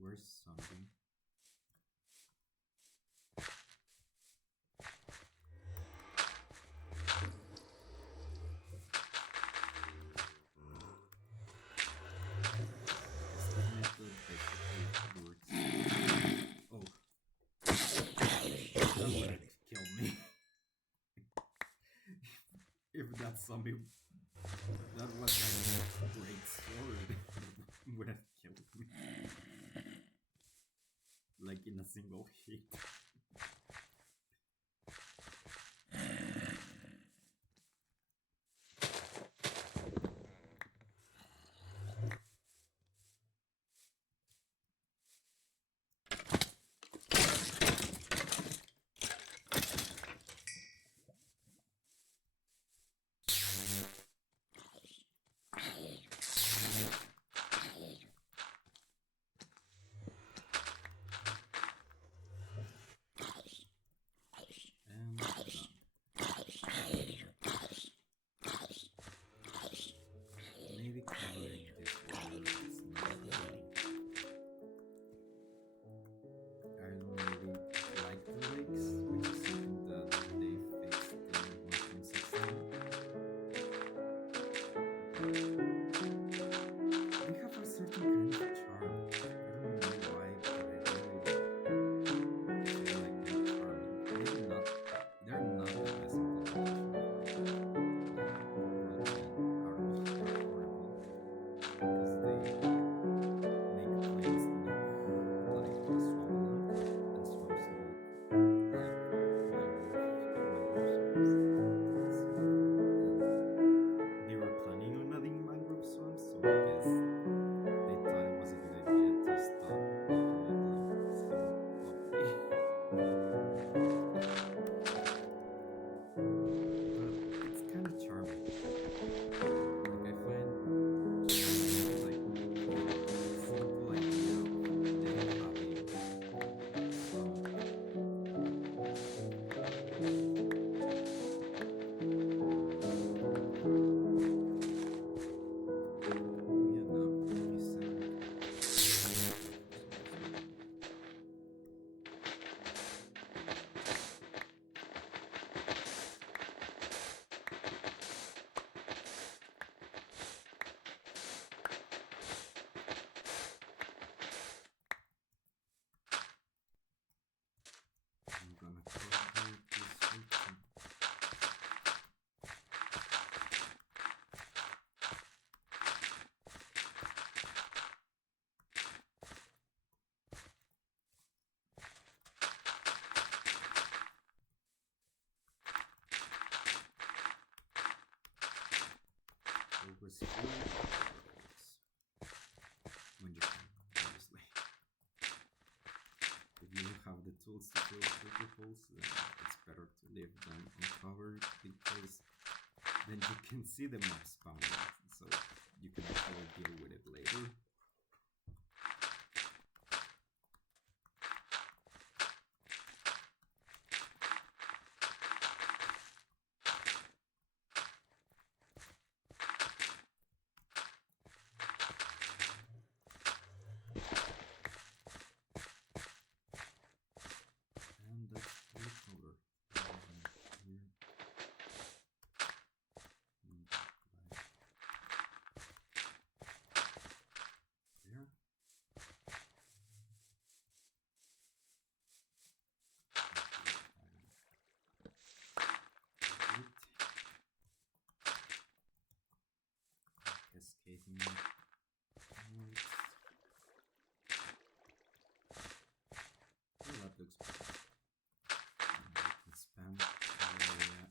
Where's something? This method basically works. Oh, that would have killed me. If that zombie, that was a great sword, would have killed me. Like in a single hit. use fuel holes when you can, obviously. If you don't have the tools to fill filter holes, then it's better to leave them uncovered because then you can see the mob spawning, so you can actually deal with it later. And that's full color. Here. And like there. Cascading lights. Oh, that looks better. And spam area.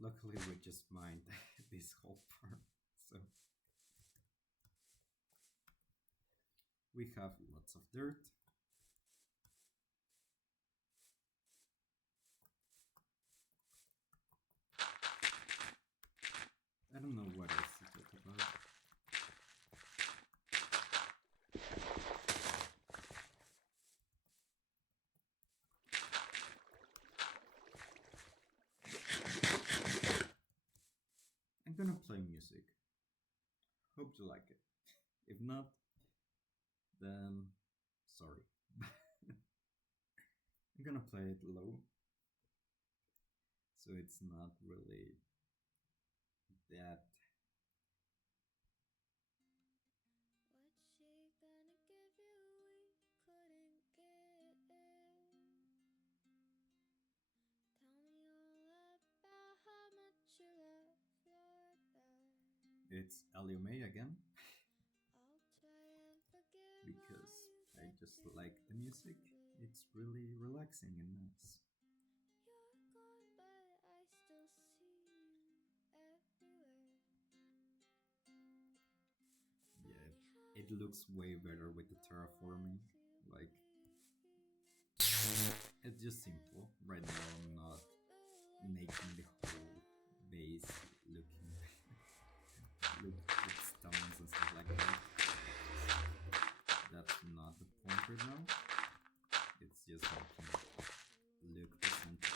Luckily, we just mined this whole part, so we have lots of dirt. I don't know what else to talk about. I'm gonna play music. Hope you like it. If not, then sorry. I'm gonna play it low, so it's not really that. It's Elio May again. Because I just like the music. It's really relaxing and nice. Yeah, it looks way better with the terraforming. Like, it's just simple. Right now I'm not making the whole base looking look with stones and stuff like that. That's not the point right now. It's just making it look presentable.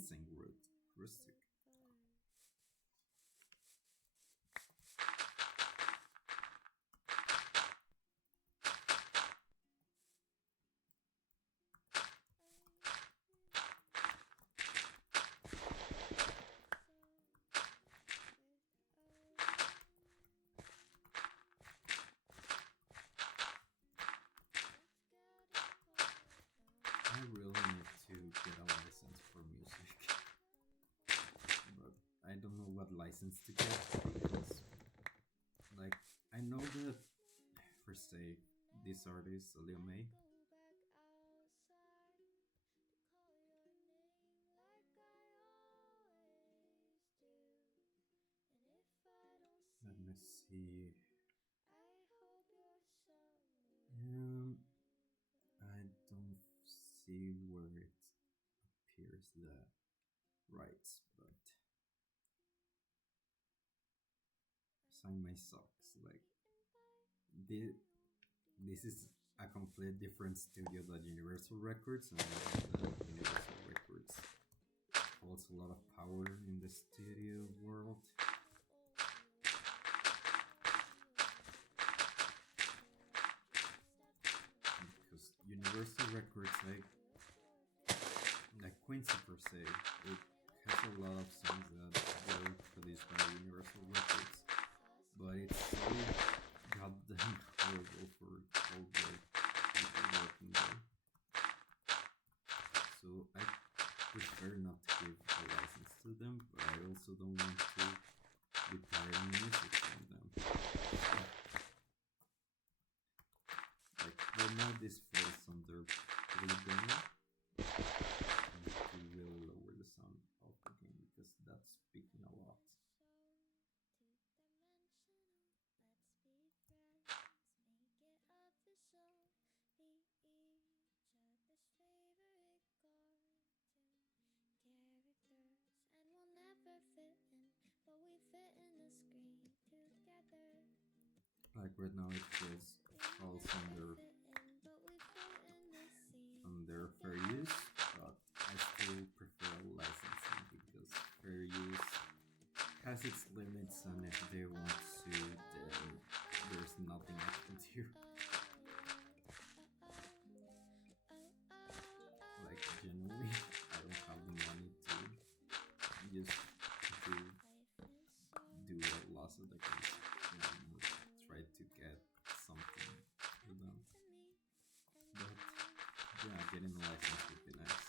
convincing rustic. I really need to get a license for music, but I don't know what license to get because, like, I know that for say this artist Lil May. Let me see. I don't see where it appears the rights, but sign my socks. Like this, this is a complete different studio than Universal Records, and I know that Universal Records holds a lot of power in the studio world. Because Universal Records, like Quincy per se, it has a lot of songs that were produced by Universal Records, but it's so goddamn horrible for all the people working there. So I prefer not to give a license to them, but I also don't want to be buying music from them. Like right now, this falls under polygamy. I need to really lower the sound of the game because that's speaking a lot. Like right now, it falls under fair use, but I still prefer licensing because fair use has its limits, and if they want to, then there's nothing I can do. Like generally, I don't have the money to just do a lawsuit against them or try to get something for them. But yeah, getting a license would be nice.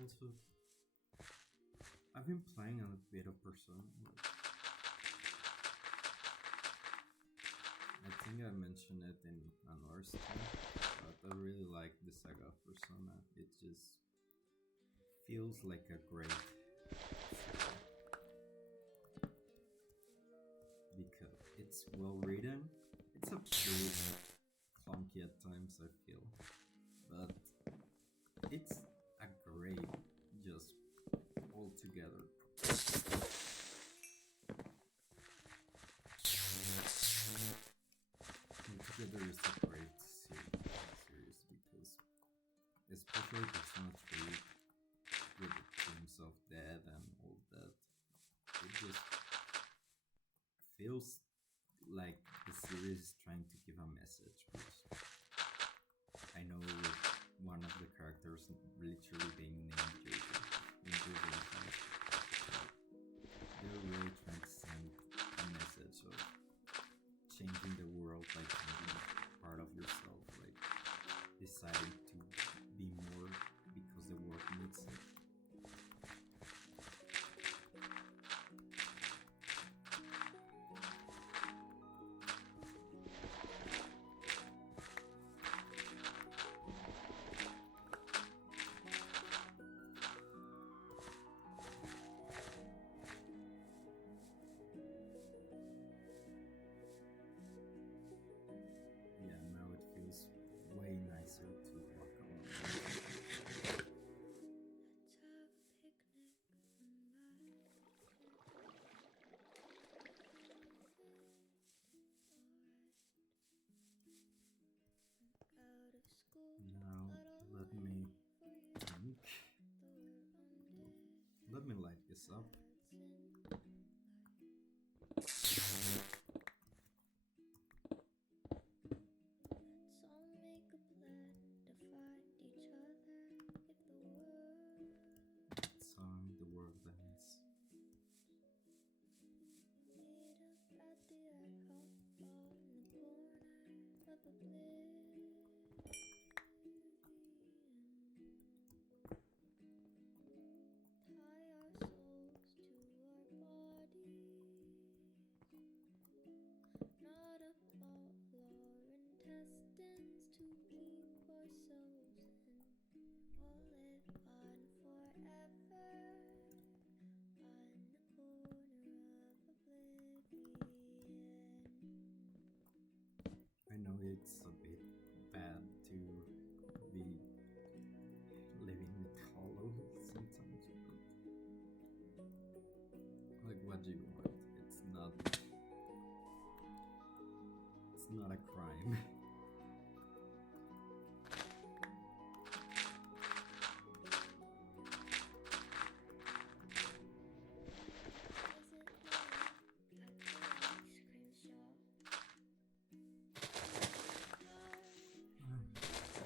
Also, I've been playing a bit of Persona. I think I mentioned it in another stream, but I really like the saga of Persona. It just feels like a great saga because it's well written. It's a bit clunky at times, I feel, but it's a great just all together. Together is a great series because especially Persona 3 feels like the series is trying to give a message, which I know with one of the characters literally being named Jason. In they're really trying to send a message of changing the world by changing part of yourself, like deciding to be more because the world needs it. Yeah, now it feels way nicer to walk along. Let's have a picnic out of school. Now let me think. Let me light this up. Let's all make a plan to find each other if the world Song the world ends. meet up at the echo on the corner of oblivion. Tie our souls to our bodies, not a ball or intestines to keep ourselves in. We'll live on forever on the corner of oblivion. I know it's a bit bad to be living with hollow sometimes, but like, what do you want? It's not a crime. Is it love at the ice cream shop?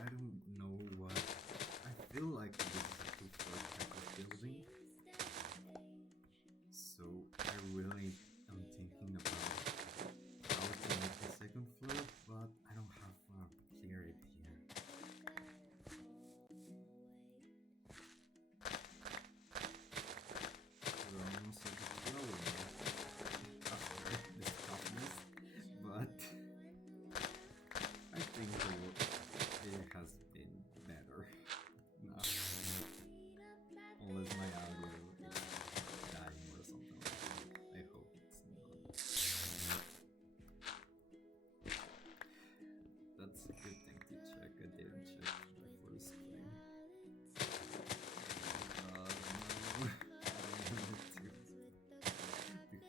I don't know what. I feel like this is a preferred type of building, so I really am thinking about how to make the second floor, but I don't have a clear idea. We're almost at the floor after this toughness, but I think it has been better now. Unless my audio is dying or something like that. I hope it's not. That's a good thing to check. I didn't check the first thing. No, I don't want to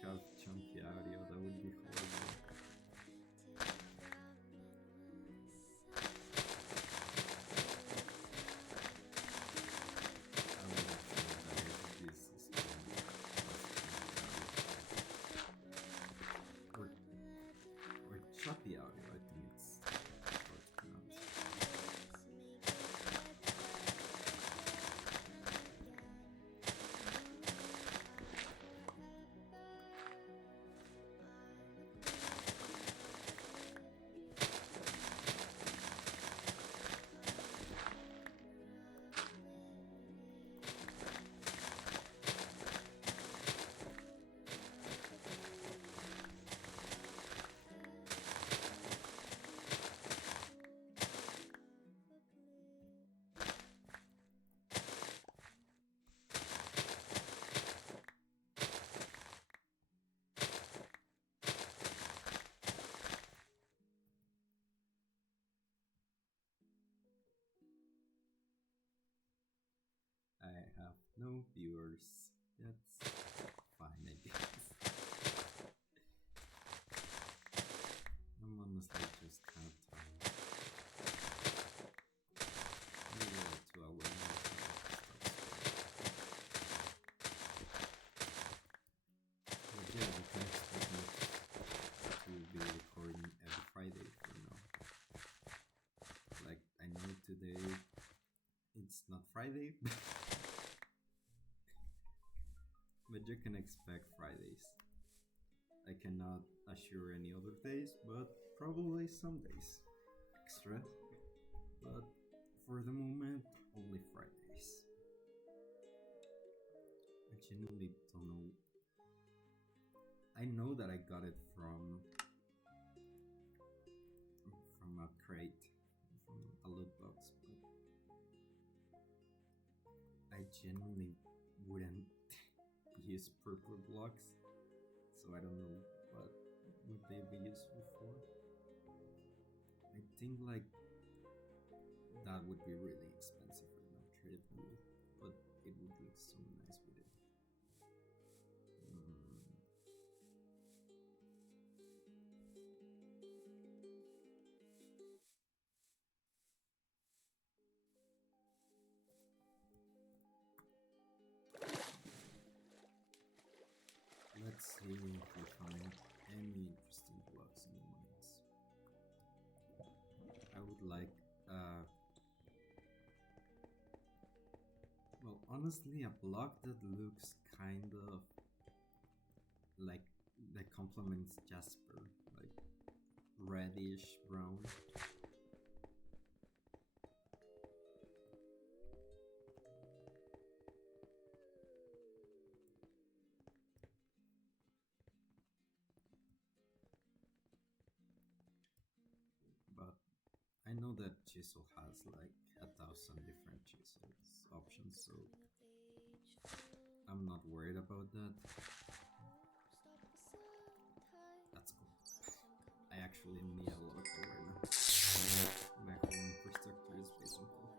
have chunky audio. That would be horrible. I would actually die if this system or choppy audio. I think it's how it's pronounced. I have no viewers. That's fine, I guess. I'm honestly just kind of tired. Maybe like 2 hours. But yeah, you can expect me Friday. But you can expect Fridays. I cannot assure any other days, but probably some days extra. But for the moment, only Fridays. I genuinely don't know. I know that I got it from a crate, from a loot box, but I genuinely wouldn't use purple blocks, so I don't know what would they be useful for. I think like that would be really expensive right now, treated wood, but it would look so nice with it. Mm, let's see if we find any interesting blocks in the mines. I would like, well, honestly, a block that looks kind of like that complements Jasper, like reddish brown. But I know that chisel has like 1,000 different chisels options, so I'm not worried about that. That's cool. I actually need a lot of coal right now. My whole infrastructure is based on coal.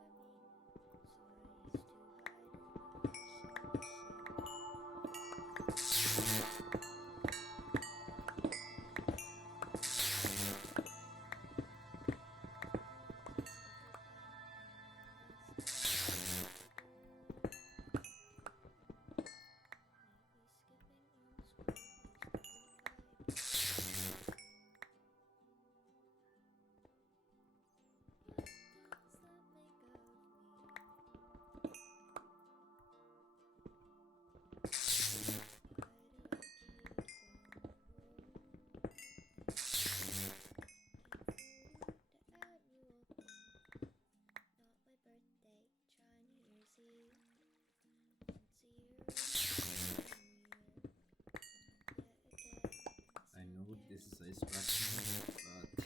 I know this is a distraction, but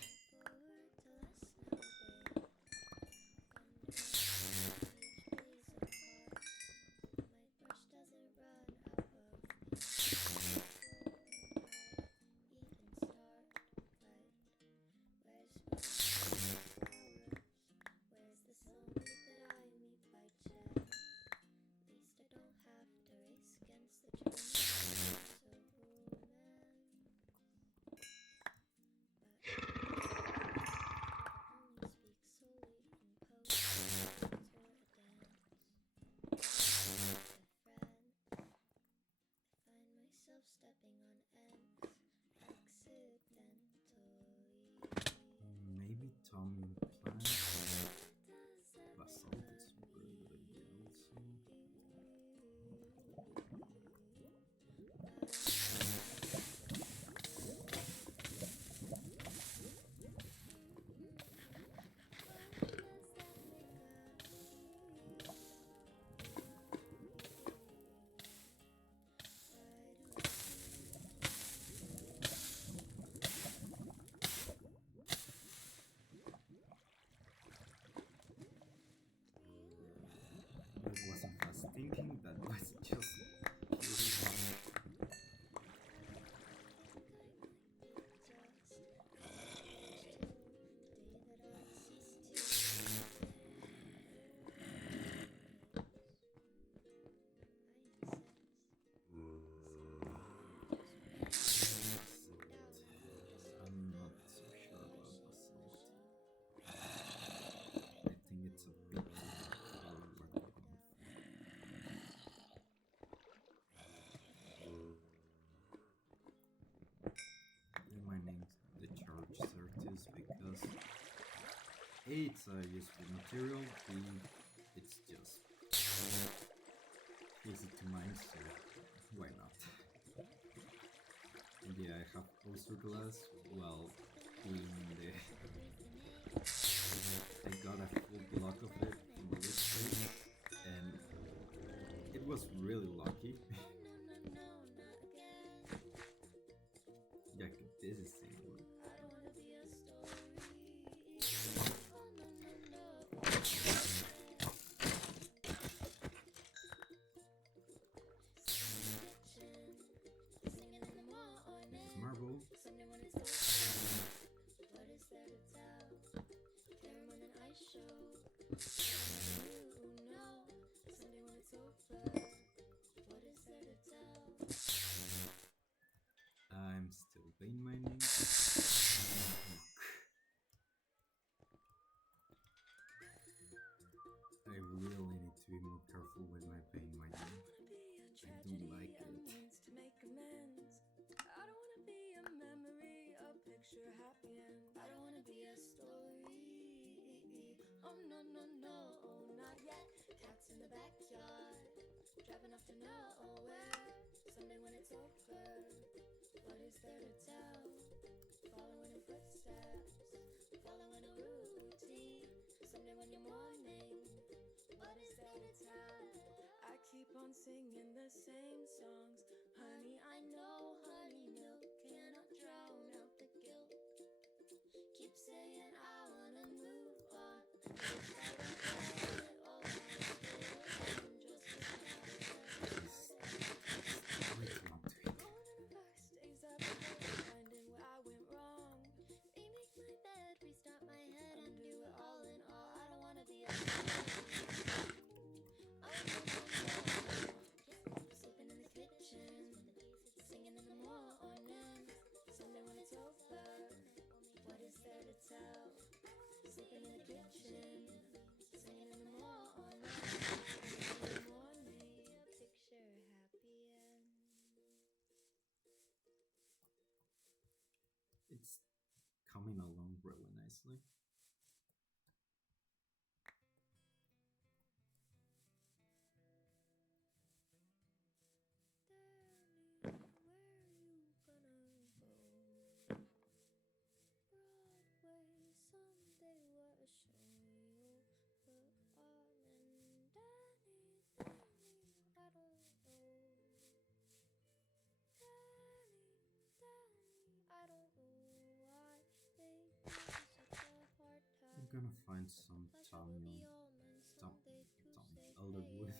maybe Tommy plant basalt is a very good idea also. That wasn't fast thinking, that was just pure. I'm not so sure about basalt. I think it's a bit too hard for what we're going for. And my name's the Charge Certus because A, it's a useful material, B, it's just mine, so why not? And yeah, I have oyster glass. Well, in the I got a full block of it from a list plate, and it was really lucky. Yeah, this is similar. This is marble. I'm still vein mining. I really need to be more careful with my vein mining. I don't like it. I don't wanna be a memory, a picture, happy end. I don't wanna be a story. Oh no, no, no, not yet. Cats in the backyard, driving off to nowhere. Someday when it's over, what is there to tell? Following in footsteps, following a routine. Someday when you're mourning, what is there to tell? I keep on singing the same songs. Honey, I know honey milk cannot drown out the guilt. Keep saying I wanna move on. It's coming along really nicely. I'm gonna find some Tommy Elderwood.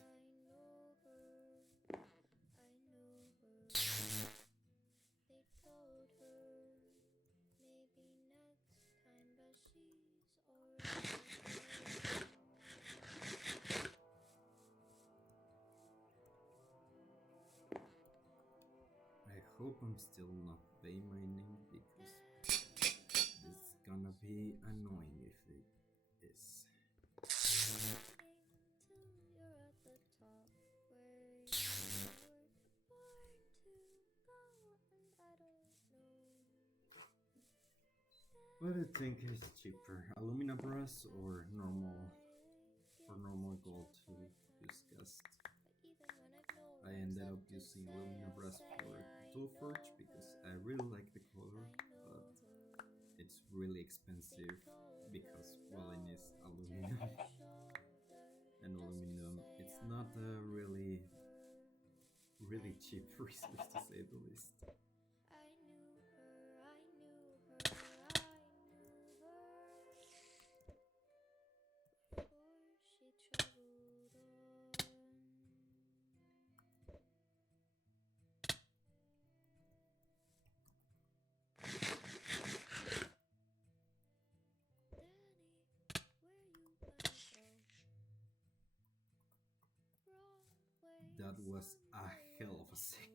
I hope I'm still not bay mining because this is gonna be annoying if it is. What do you think is cheaper, alumina brass or normal gold to use cast? I ended up using alumina brass for tool forge because I really like the color, but it's really expensive because well it is aluminum and aluminum it's not a really cheap resource to say the least. That was a hell of a save.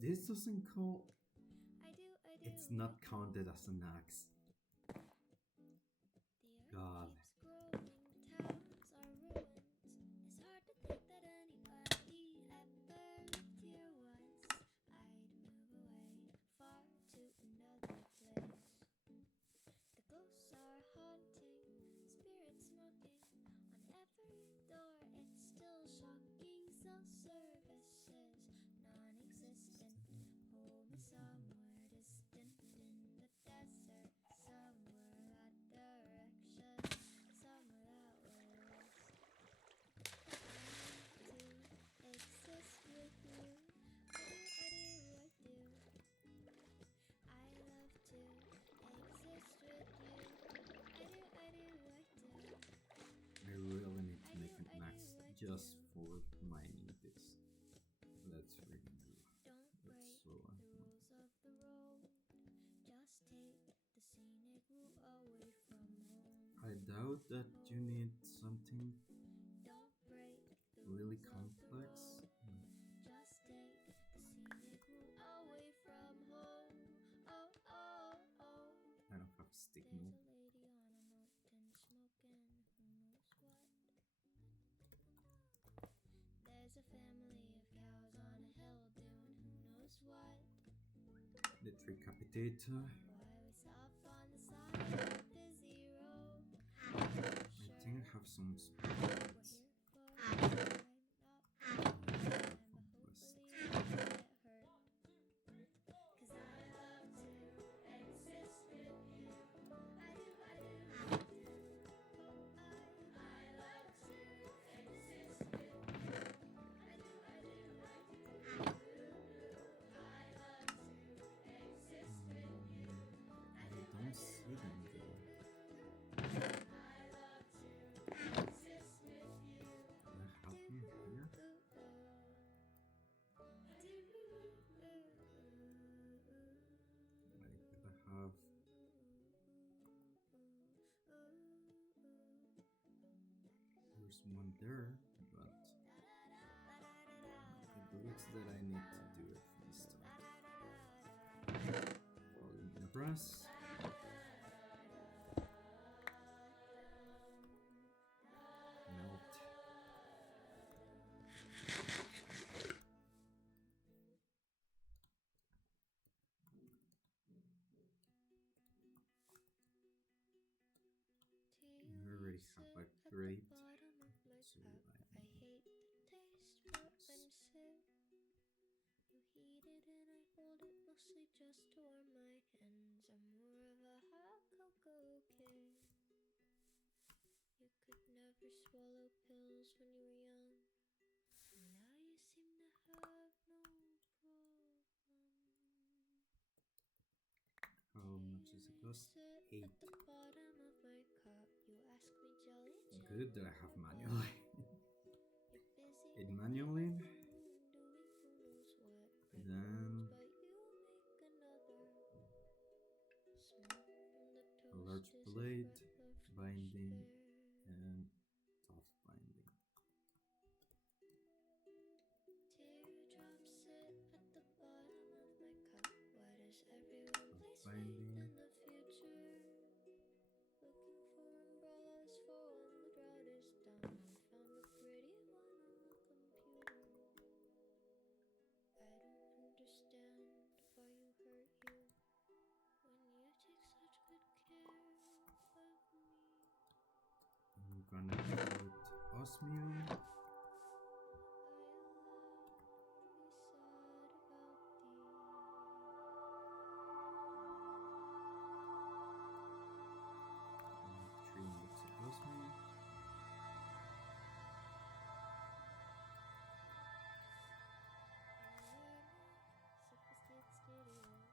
This doesn't call. I do, It's I not do. counted as an axe. The earth God. keeps growing, towns are ruined. It's hard to think that anybody ever lived here once. I'd move away far to another place. The ghosts are haunting, spirits smoking on every door. It's still shocking. Cell services non-existent. Hold me somewhere distant in the desert, somewhere that direction, somewhere that was. I need to exist with you. I do. I love to exist with you. I do. I really need to make an I axe do. just for mining this. That's really new. Don't That's break so the annoying. rules of the road. Just take the scenic route away from home. I doubt that you need something Don't break the really rules of the complex. road. Just take the scenic route away from home. Oh, oh, oh. I don't have a signal. There's a lady on a mountain smoking who knows what. There's a family of cows on a hill doing who knows what. The Tricapitator. Why we stop on the side of a busy road. I think I have some We're spots. here for a ride, not for a time, but hopefully we won't get hurt. 'Cause I love to exist with you. I do. I love to exist with you. I do. I love to exist with you. I don't see them though. I love to exist with you. Do I have them here? Like I have. There's one there, but it looks that I need to do it from the start. Volume and press. Melt. I already have a grate, so I hate the taste, but I'm sick. You heat it and I hold it mostly just to warm my hands. I'm more of a hot cocoa kid. You could never swallow pills when you were young. And now you seem to have no problem. how much does it cost? Sit 8. at the bottom of my cup. You ask me jelly Good that I have manually. You're busy It manually. doing who knows what. Then But you make another. Smoke on the a large toast is blade, a breath of fresh binding, air. and tough binding. Teardrops sit at the bottom of my cup. Why does everyone Tough place faith binding. in the future? Looking for umbrellas for when the drought is done. I found a pretty one on the computer. I don't understand why you hurt you when you take such good care of me. I'm gonna put osmium. I love to be sad about thee. 3 notes of osmium. Sophisticated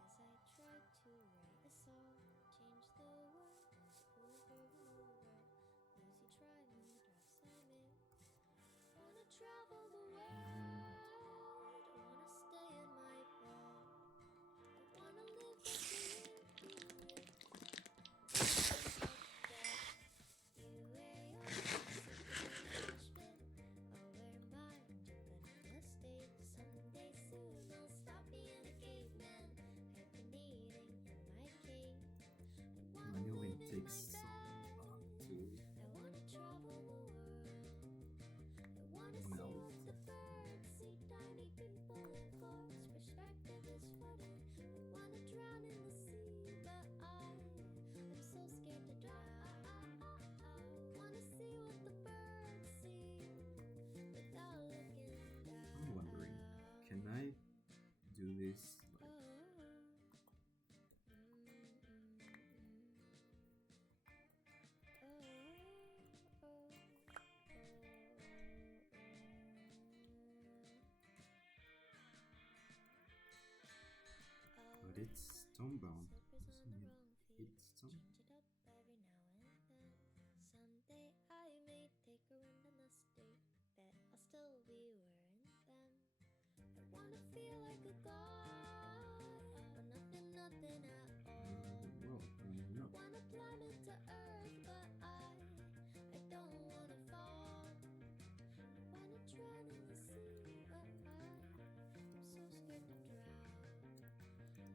as I try to write a song, change the words over and over. As you try new drafts I make, wanna travel the world, wanna stay in my bed, I wanna live like you live. You wear your judgment, I'll wear mine, but a mistake someday soon I'll stop It's stonebound, Slippers on isn't the it? wrong feet. It's stone. Change it up every now and then. Someday I may take a run down the street. Bet I'll still be wearing them. I wanna feel like a god, but nothing at all. Well, no. I wanna climb into earth, but I don't wanna fall. I wanna drown in the sea, but I'm so scared to drown.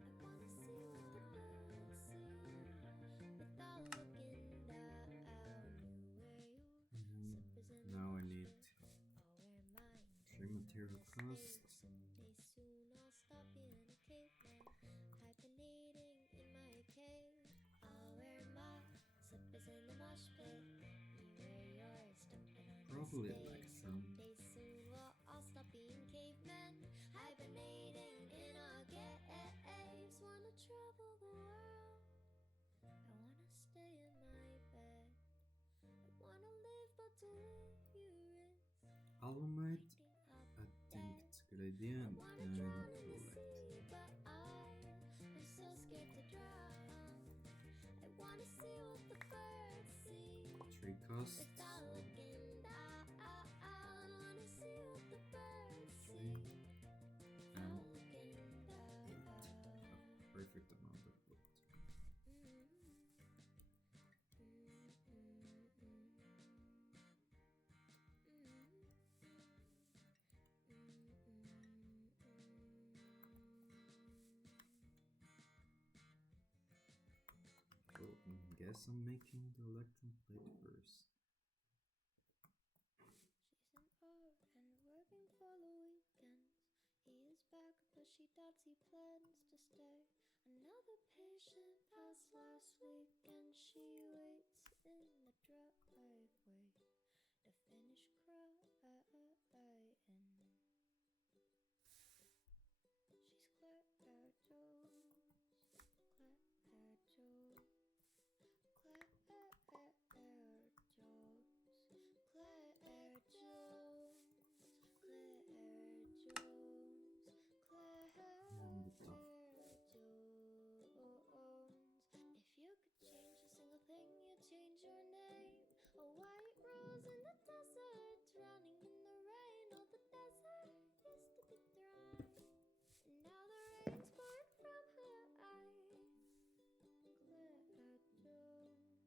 I wanna see what the birds see without looking down. You wear your slippers in the Now I marsh need pit. I'll wear mine. 3 material cost. Someday soon I'll stop being a caveman, hibernating in my cave. I'll wear my slippers in the mosh pit. You wear yours, stomping on Probably the like stage. some. Someday soon I'll stop being cavemen, hibernating in our caves. Wanna travel the world, I wanna stay in my bed. I wanna live, but to live you risk Alumite, waking up I think dead. it's a good idea, I and wanna drown in the collect. sea, but I'm so scared to drown. I wanna see what the birds see 3 costs. without looking down. I wanna see what the birds Three. see And without looking down. 8. A perfect amount of wood. So, guess I'm making the electron plate first. She's an art and working for the weekends. He is back, but she doubts he plans to stay. Another patient passed last week, and she waits in the driveway to finish crying. She's Claire Jones, Claire Jones, Claire Jones, Claire Jones, Claire Jones, And the top. Claire Jones. If you could change a single thing, you'd change your name. A white rose in the desert, drowning in the rain. Oh, the desert used to be dry, and now the rain's pouring from her eye. Claire Jones, Claire Jones.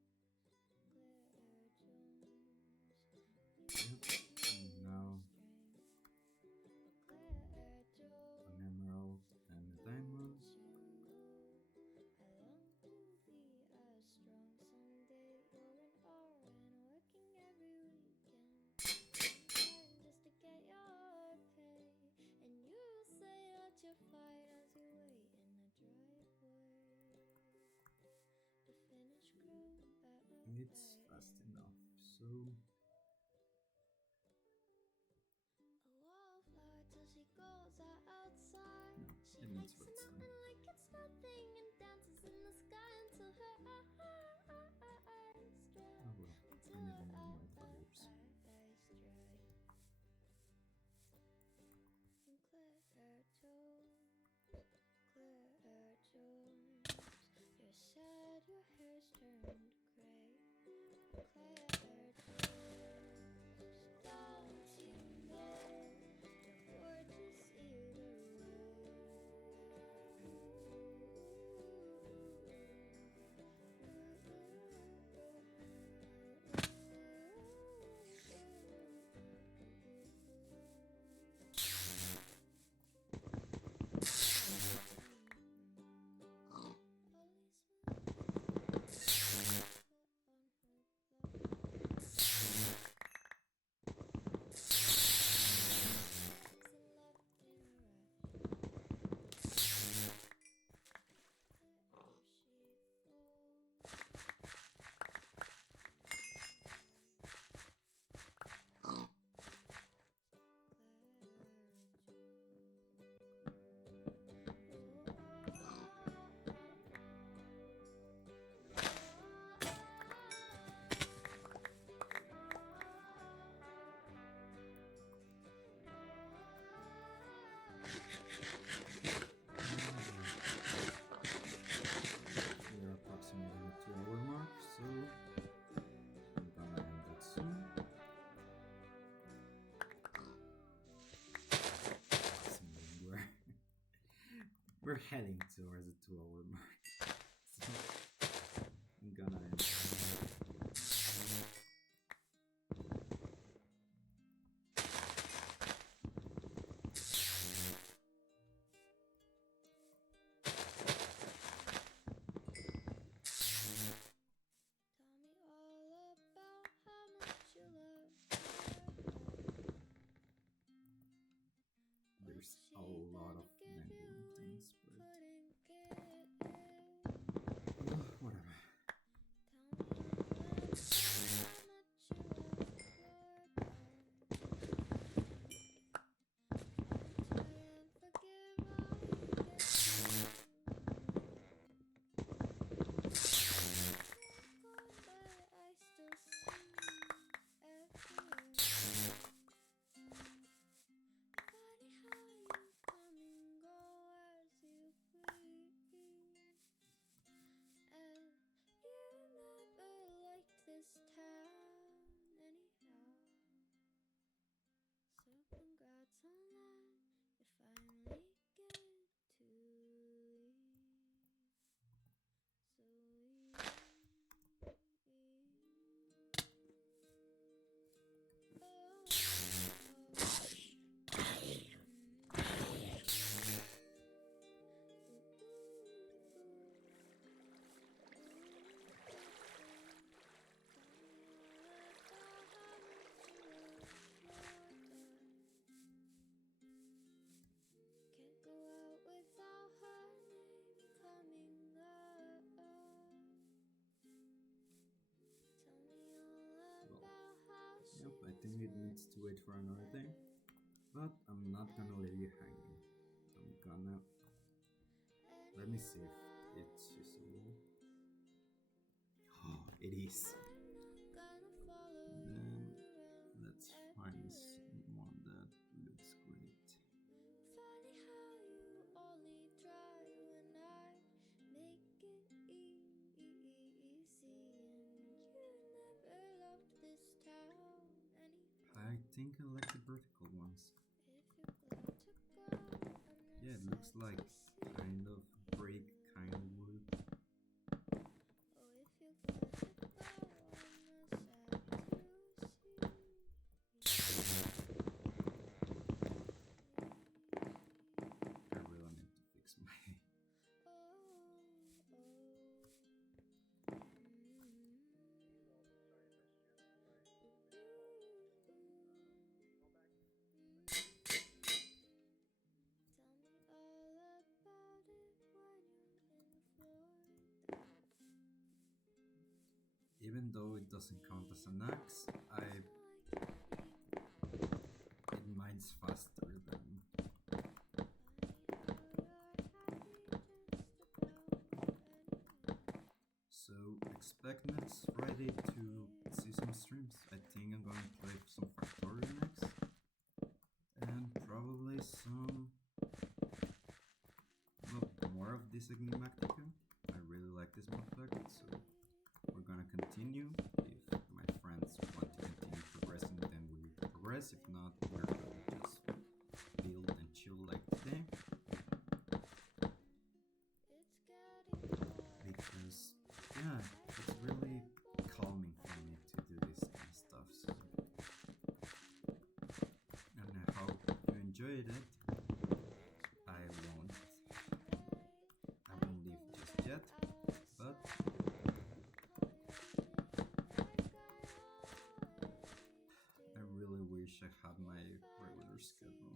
Yep. And now Claire Jones. an emerald and a diamond. I long to be as strong someday. You're an RN working every weekend, trying just to get your pay. And you say that you're fine as you wait in the driveway to finish It's fast enough, so a wallflower till she goes outside. no, She it needs hikes a redstone. mountain like it's nothing and dances in the sky until her eyes dry. Oh well, I never mind my brothers. Eyes dry. Claire Jones, Claire Jones, you're sad, your hair's turned gray. Claire Jones. we're heading towards the 2 hour mark. So I'm gonna end. Tell me all about how much you love her. There's a lot of vending things, but whatever. This town anyhow. So congrats on that. You finally get to leave. So can't go out without her name coming up. Tell me all about how she Yep, I think it needs to wait for another day. But I'm not gonna leave you hanging. I'm gonna. Let me see if it's usable. Oh, it is. Then let's find someone that looks great. Funny how you only try when I make it easy, and you never loved this town anyhow. I think I like the vertical ones. If you're glad to go, I'm Yeah, not it looks sad like to see. kind of brick, kind of wood. Oh, if you're glad to go, I'm not sad to see. I really need to fix my. Tell me all about it when you're in Florida. Even though it doesn't count as an axe, it mines faster than. So expect next Friday to see some streams. I think I'm going to play some Factorio next, and probably some. Well, more of this enigmatica. I really like this mod pack, so we're gonna continue. If my friends want to continue progressing, then we progress. If not, we're gonna just build and chill like today. Because yeah, it's really calming for me to do this kind of stuff. So, and I hope you enjoyed it. I won't leave just yet, but I really wish I had my regular schedule.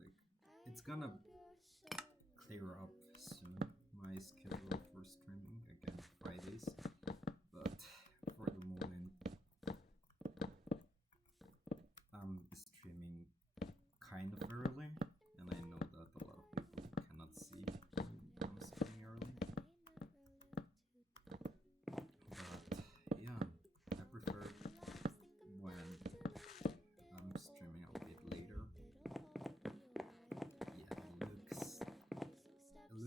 Like, it's gonna clear up soon, my schedule for streaming again Fridays, but for the moment I'm streaming kind of early, and I know that a lot of people cannot see when I'm streaming early. But yeah, I prefer when I'm streaming a bit later. Yeah, it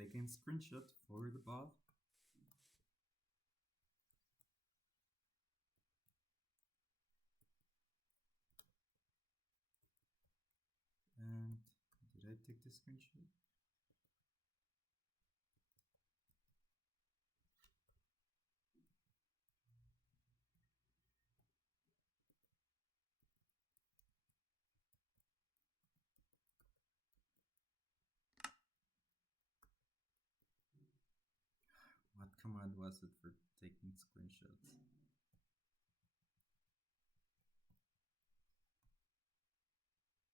taking screenshot for the bot. And did I take the screenshot? What command was it for taking screenshots?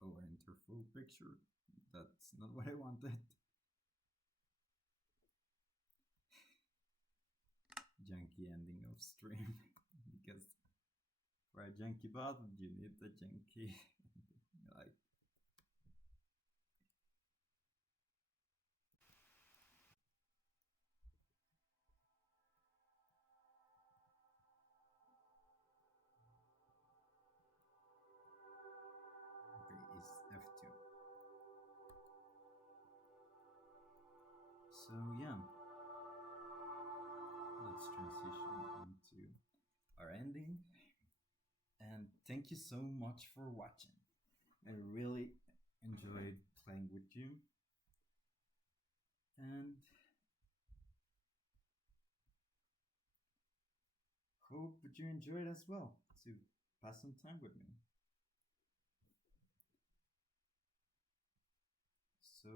Oh, enter full picture. That's not what I wanted. Junky ending of stream. Because for a junky bot, you need a junky. Like, okay, is F2. So yeah, let's transition into our ending. And thank you so much for watching. I really enjoyed playing with you. And hope you enjoyed as well to pass some time with me. So,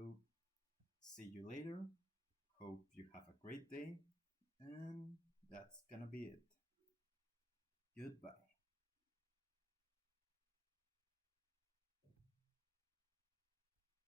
see you later. Hope you have a great day. And that's gonna be it. Goodbye.